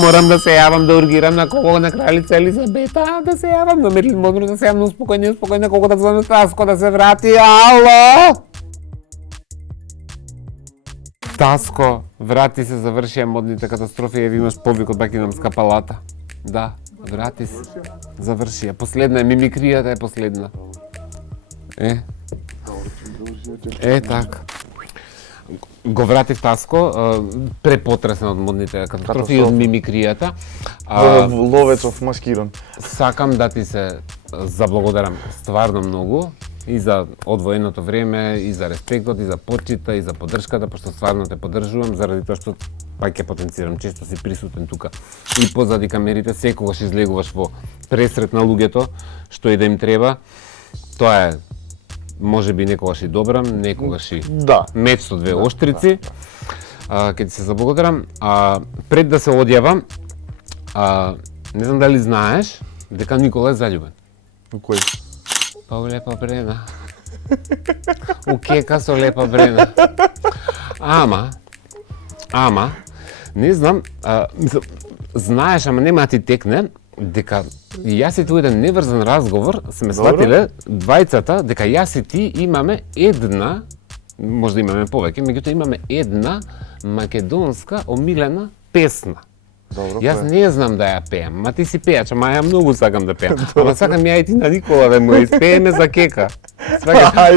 Морам да се јавам да ургирам на кого на кралица Елизабета, да се јавам на Мерлин Монро, да се јавам спокојно, колко да звоне Таско да се врати, ало! Таско, врати се, завршија модните катастрофи, еви имаш повик од Бакингамска палата. Да, врати се, завршија. Последна е, мимикријата е последна. Така. Го вратив Таско, препотресен од модните катастрофи и од мимикријата. Ловецов маскиран. Сакам да ти се заблагодарам стварно многу и за одвоеното време, и за респектот, и за почита, и за поддршката, пошто стварно те поддржувам, заради тоа што пак ќе потенцирам, често си присутен тука. И позади камерите, секогаш излегуваш во пресрет на луѓето, што и да им треба. Тоа е, може би некогаш и добрам, некогаш и меч со двеоштрици. Ќе ти се заблагодарам. Пред да се одјавам, не знам дали знаеш, дека Никола е заљубен. Кој? Па у Лепа Брена. У Кека со Лепа Брена. Ама, не знам, знаеш, ама нема ти текне, дека јас и ти еден неврзан разговор сме сватиле двајцата, дека јас и ти имаме една, може да имаме повеќе, меѓутоа имаме една македонска омилена песна. Добро, јас не знам да ја пеам, ма ти си пеач, ама ја многу сакам да пеам. Ама сакам ја и ти на Никола да му испееме за Кека.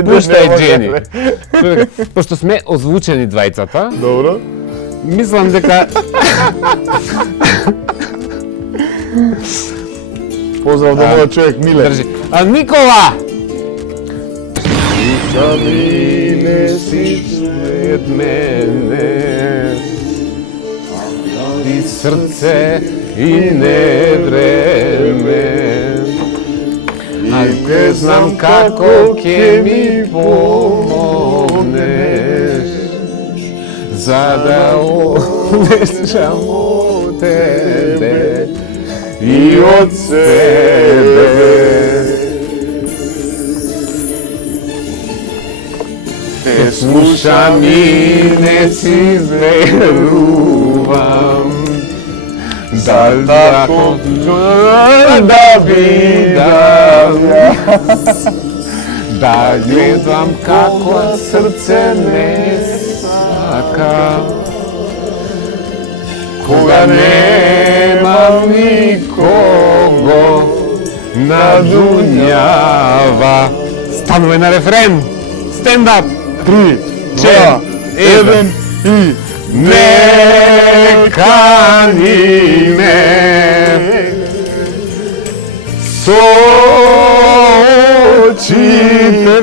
Пушта е Джени. Пошто сме озвучени двајцата. Добро. Мислам дека... Поздрав до мојот човек Миле. Држи. Никола! Шамине си пред мене, и срце и не време. не знам како ќе ми помогнеш, за да однесам од тебе и од себе. Не слушам и не си верувам, да таков да видам, да гледам како срце ме сака, кога немам никого на дуњава. Стануваме на рефрен. Стендап. 3, 4, 1 и не кани ме со очите,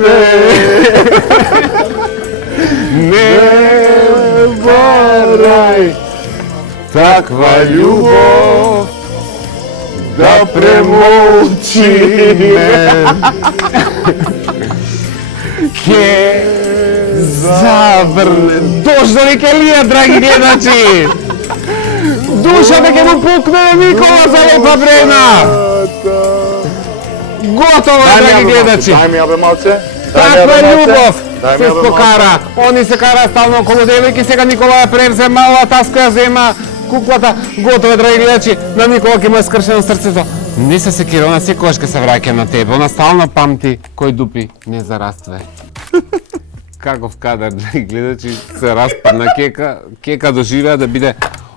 не барај таква љубов да премолчи ме. Ке заврне. Дождови ке лија, драги гледачи! Душата ке му пукне Никола за Лопа Брена! Готово е, драги гледачи! Дај ми ја бе малце. Таква љубов се спокара. Они се кара стално околу девојки, сега Никола ја превзе мала таска, ја зема куклата. Готово е, драги гледачи, на Никола ке му е скршено срцето. Не се секира, она секогаш ке се враќа на тебе. Она стално памти кој дупи не зарастве. Каков кадар, драги гледачи, се распадна кека. Кека доживеа да биде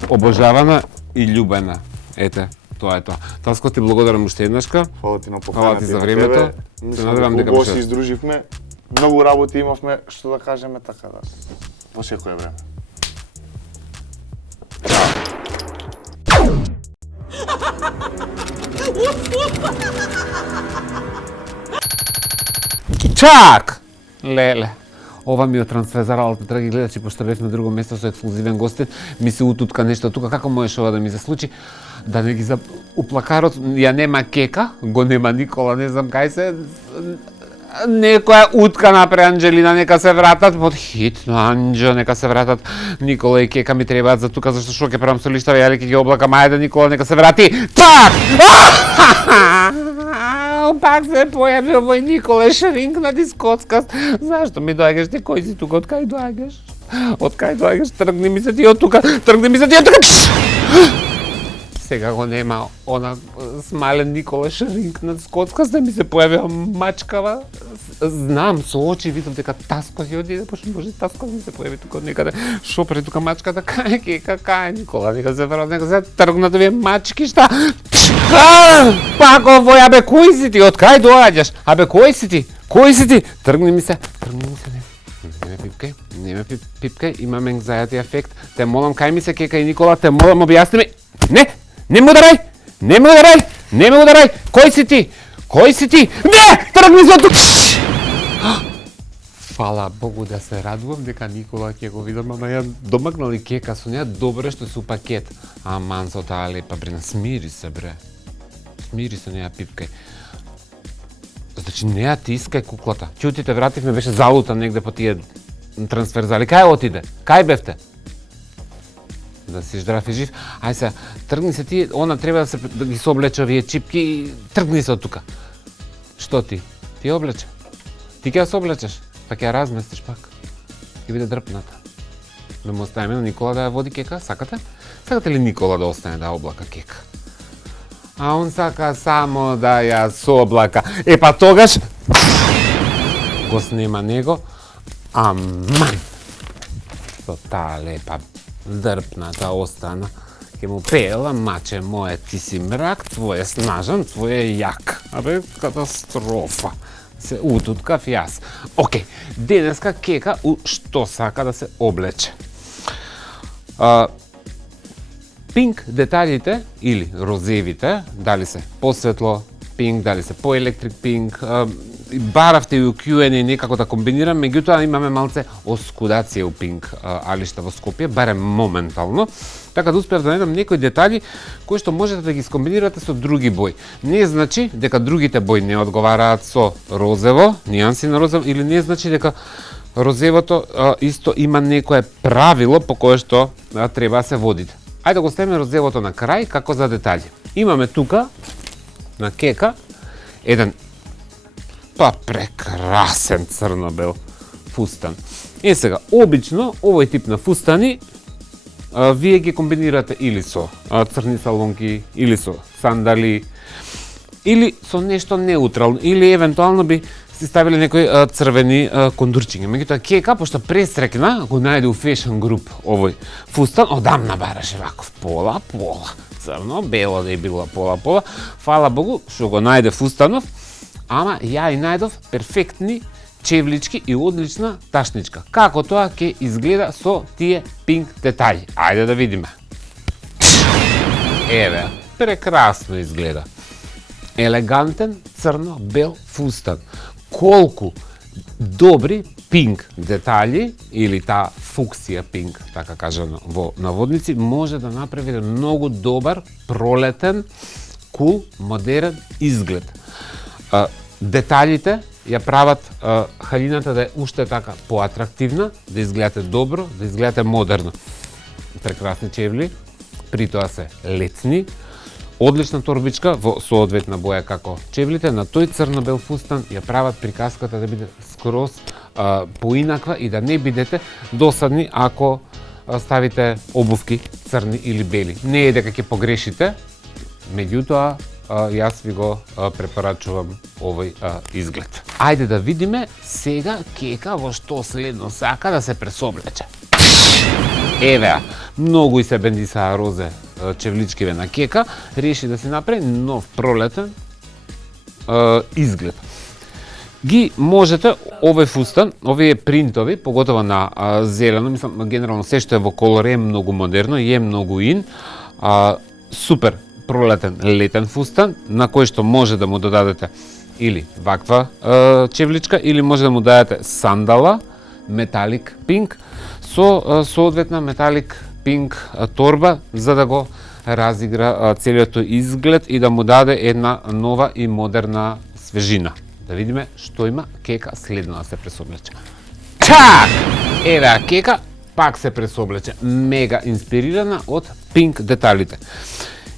обожавана и љубена. Ете, тоа е тоа. Таско, ти благодарам уште еднашка. Фала ти на поканата. Фала ти за времето. Се надевам дека ќе се издруживме. Многу работи имавме, што да кажеме, така да. По секое време. Чак! Леле. Ова ми од трансферзаралата, драги гледачи, пошто бевме друго место со ексклузивен гостин, ми се утутка нешто тука, како можеш ова да ми се случи? Да не ги уплакарот, ја нема кека, го нема Никола, не знам кај се, некоја утка напре Анџелина, нека се вратат, под хитно Анџо, нека се вратат, Никола и кека ми требаат за тука, зашто шо ќе правам со лиштави, јали ќе ги облакам, ајде Никола, нека се врати, так! Пак се појавил овој Николе Шринк на дискоцкаст. Зашто ми доаѓаш ти? Кој си тука? Од кај доаѓаш? Од кај доаѓаш? Тргни ми се ти од тука. Тргни ми се ти од тука. Сега го нема она смален Николе Шринк на дискоцкаст, да ми се појавила мачкава. Знам, со очи видов дека Таско ќе одиде, пошто може Таско ми се појави тука од некаде. Шо пред тука мачката, кај е Никола, нека се врат, нека се тргнат овие мачки, шта? Пак овој, абе кој си ти? Од кај доаѓаш? Абе кој си ти? Кој си ти? Тргни ми се, не ме пипкај, не ме пипкај, имам anxiety ефект. Те молам, кај ми се кека и Никола, те молам, објасни ми. Не ме ударај! Не ме ударај! Не ме ударај! Кој си ти? Кој си ти? Не! Тргни се од тука! Фала Богу да се радувам дека Никола ќе го видам, ама ја домакнали кека со неа, добре што су пакет. Аман со таа Лепа Брена, смири се бре. Смири се, не ја пипкај. Значи не ја тискај куклата. Ќутите вративме, беше залута негде по тие трансферзали. Кај отиде? Кај бевте? Да си здрав и жив. Ај се, тргни се ти, она треба да ги се облече овие чипки и тргни се од тука. Што ти? Ти облече. Ти ќе ја се облечеш, па ќе ја разместиш пак. Ќе биде дрпната. Да му оставиме на Никола да ја води кека, сакате? Сакате ли Никола да остане да облака кека? А он сака само да ја соблака. Е па тогаш го снема него. Аман! Со таа Лепа дрпната остана. Ке му пеела, маче моје, ти си мрак, твој е снажан, твој е јак. Абе, катастрофа. Се утуткав јас. Океј, денеска кека што сака да се облече. Пинк деталите или розевите, дали се посветло пинк, дали се поелектрик пинк, баравте и у Q&A некако да комбинирам, меѓутоа имаме малце оскудација у пинк алишта во Скопје, барем моментално. така да успеав да најдам некои детали кои што можете да ги скомбинирате со други бои. Не значи дека другите бои не одговараат со розево, нијанси на розево, или не значи дека розевото исто има некое правило по кое што треба да се водите. Ајде да го ставиме розевото на крај како за детали. Имаме тука на кека еден прекрасен црно-бел фустан. Сега, обично овој тип на фустани вие ги комбинирате или со црни салонки, или со сандали, или со нешто неутрално, или евентуално би си ставиле некои црвени кондурчиња. Меѓутоа кека, пошто пресрекна, го најде у Fashion Group овој фустан, одамна бараше ваков пола, црно-бело да е било пола. Фала Богу што го најде фустанов, ама ја и најдов перфектни чевлички и одлична ташничка. Како тоа ќе изгледа со тие пинк детали? Ајде да видиме. Еве, прекрасно изгледа. Елегантен црно-бел фустан. Колку добри пинк детали, или таа фуксија пинк, така кажано во наводници, може да направи многу добар, пролетен, кул, модерен изглед. Деталите ја прават халината да е уште така поатрактивна, да изгледате добро, да изгледате модерно. Прекрасни чевли, при тоа се лецни, одлична торбичка во соодветна боја како чевлите, на тој црно-бел фустан ја прават приказката да биде скроз поинаква и да не бидете досадни ако ставите обувки црни или бели. Не е дека ќе погрешите, меѓутоа јас ви го препорачувам овој изглед. Ајде да видиме сега кека во што следно сака да се пресоблече. Еве, многу и се бендисаа розе чевличкиве на кека, реши да се направи нов пролетен изглед. Ги можете овој фустан, овие принтови, поготово на зелено, мислам генерално се што е во колор е многу модерно и е многу ин, супер пролетен летен фустан на кој што може да му додадете или ваква чевличка, или може да му дадете сандала металик пинк со соодветна металик пинк торба за да го разигра целиот изглед и да му даде една нова и модерна свежина. Да видиме што има кека следно да се пресоблече. Чак! Еве кека пак се пресоблече, мега инспирирана од пинк деталите.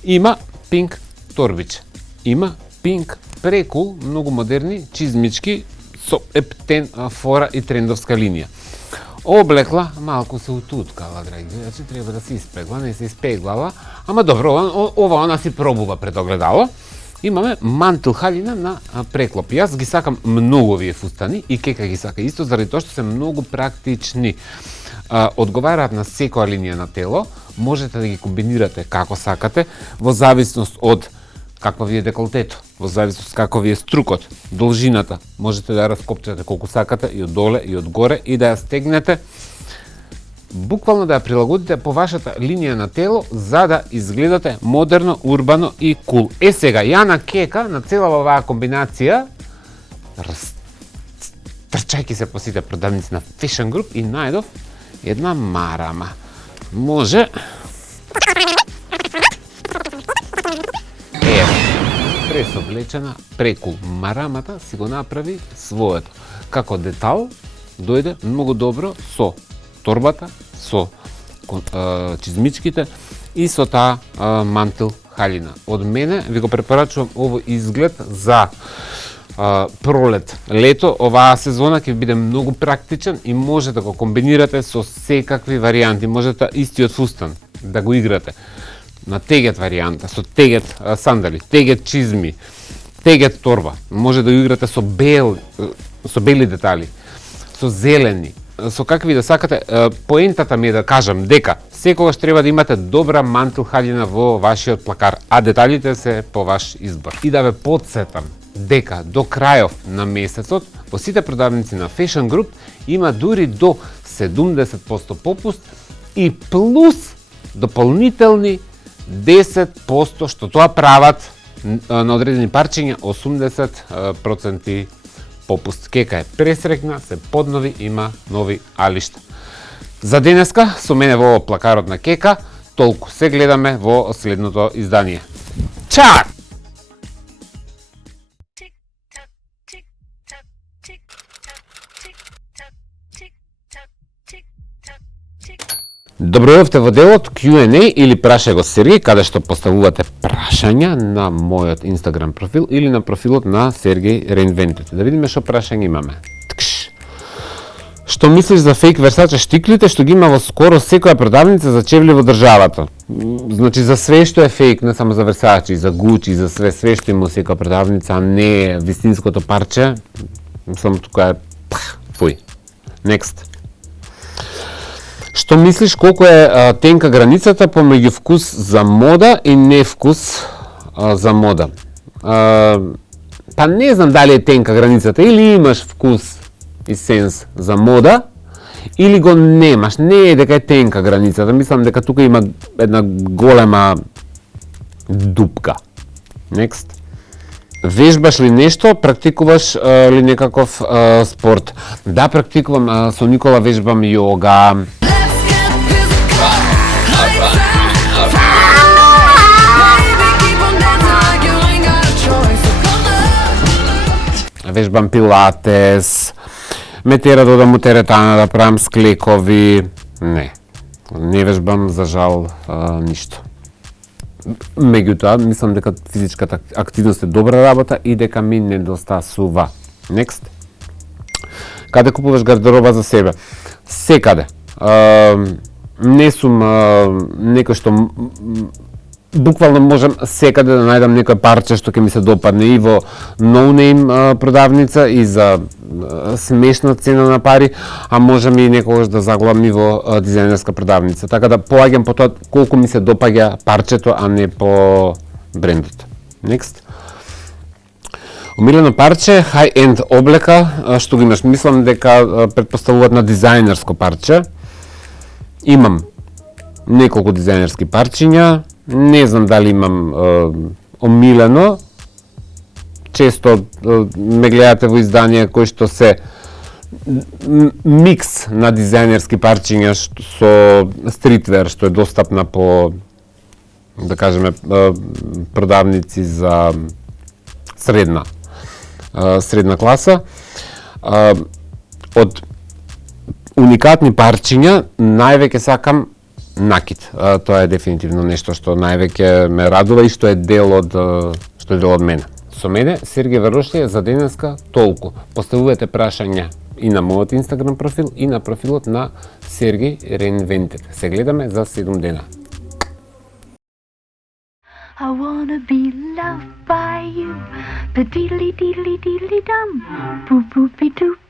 Има пинк торбиче, има пинк прекул, многу модерни чизмички со ептен фора и трендовска линија. Облекла, малку се утуткала, драги гледачи, треба да се испегла, не се испеглала, ама добро, ова она си пробува пред огледало. Имаме мантил халина на преклоп. Јас ги сакам многу овие фустани и кека ги сака исто, заради тоа што се многу практични. Одговараат на секоја линија на тело, можете да ги комбинирате како сакате, во зависност од каква ви е деколтето, во зависност како ви е струкот, должината, можете да ја раскопчате колку сакате и од доле и од горе и да ја стегнете, буквално да ја прилагодите по вашата линија на тело за да изгледате модерно, урбано и кул. Сега, ја на кека, на целава оваа комбинација, трчајки се по сите продавници на Fashion Group и најдов една марама. Може пресоблечена прекул. Марамата си го направи своето. Како детал дојде многу добро со торбата, со чизмичките и со таа мантил халина. Од мене ви го препорачувам овој изглед за пролет, лето. Оваа сезона ќе биде многу практичен и може да го комбинирате со секакви варијанти. Можете истиот фустан да го играте на тегет варијанта, со тегет сандали, тегет чизми, тегет торба. Може да го играте со бели детали, со зелени, со какви да сакате. Поентата ми е да кажам дека секогаш треба да имате добра мантил халина во вашиот плакар, а деталите се по ваш избор. И да ве потсетам дека до крајов на месецот во сите продавници на Fashion Group има дури до 70% попуст и плюс дополнителни 10%, што тоа прават на одредени парчиња 80% попуст. Кека е пресрекна, се поднови, има нови алишта. За денеска со мене во плакарот на кека толку. Се гледаме во следното издание. Чао! Добро дојдовте во делот Q&A или Прашај го Сергеј, каде што поставувате прашања на мојот Instagram профил или на профилот на Сергеј Reinvented. Да видиме што прашања имаме. Ткш. Што мислиш за фейк Versace штиклите што ги има во скоро секоја продавница за чевли во државата? Значи за све што е фейк, не само за Versace, за Gucci, за све што има секоја продавница, а не вистинското парче. Само тука е фуј. Next. Што мислиш колку е тенка границата помеѓу вкус за мода и не вкус за мода? Па не знам дали е тенка границата, или имаш вкус и сенс за мода, или го немаш. Не е дека е тенка границата, мислам дека тука има една голема дупка. Next. Вежбаш ли нешто, практикуваш ли некаков спорт? Да, практикувам, со Никола вежбам јога. Вежбам пилатес, ме тера да одам у теретана, да правам склекови. Не вежбам, за жал, ништо. Меѓутоа, мислам дека физичката активност е добра работа и дека ми недостасува. Next. Каде купуваш гардероба за себе? Секаде. Не сум некој што буквално можам секаде да најдам некој парче што ќе ми се допадне и во no-name продавница и за смешна цена на пари, а можам и некогаш да заглавам и во дизајнерска продавница. Така да поаѓам по тоа колку ми се допаѓа парчето, а не по брендот. Next. Омилено парче, high-end облека, што го имаш? Мислам дека претпоставуваат на дизајнерско парче. Имам неколку дизајнерски парчиња, не знам дали имам омилено. Често ме гледате во изданија кои што се микс на дизајнерски парчиња со стритвер, што е достапна по, да кажеме, продавници за средна класа. Од уникатни парчиња највеќе сакам накид. Тоа е дефинитивно нешто што највеќе ме радува и што е дел од мене. Со мене Сергеј Варошлија за денеска толку. Поставувате прашања и на мојот Instagram профил и на профилот на Сергеј Reinvented. Се гледаме за 7 дена. I wanna be loved by you, ba diddly diddly diddly dum, boop boopy doop.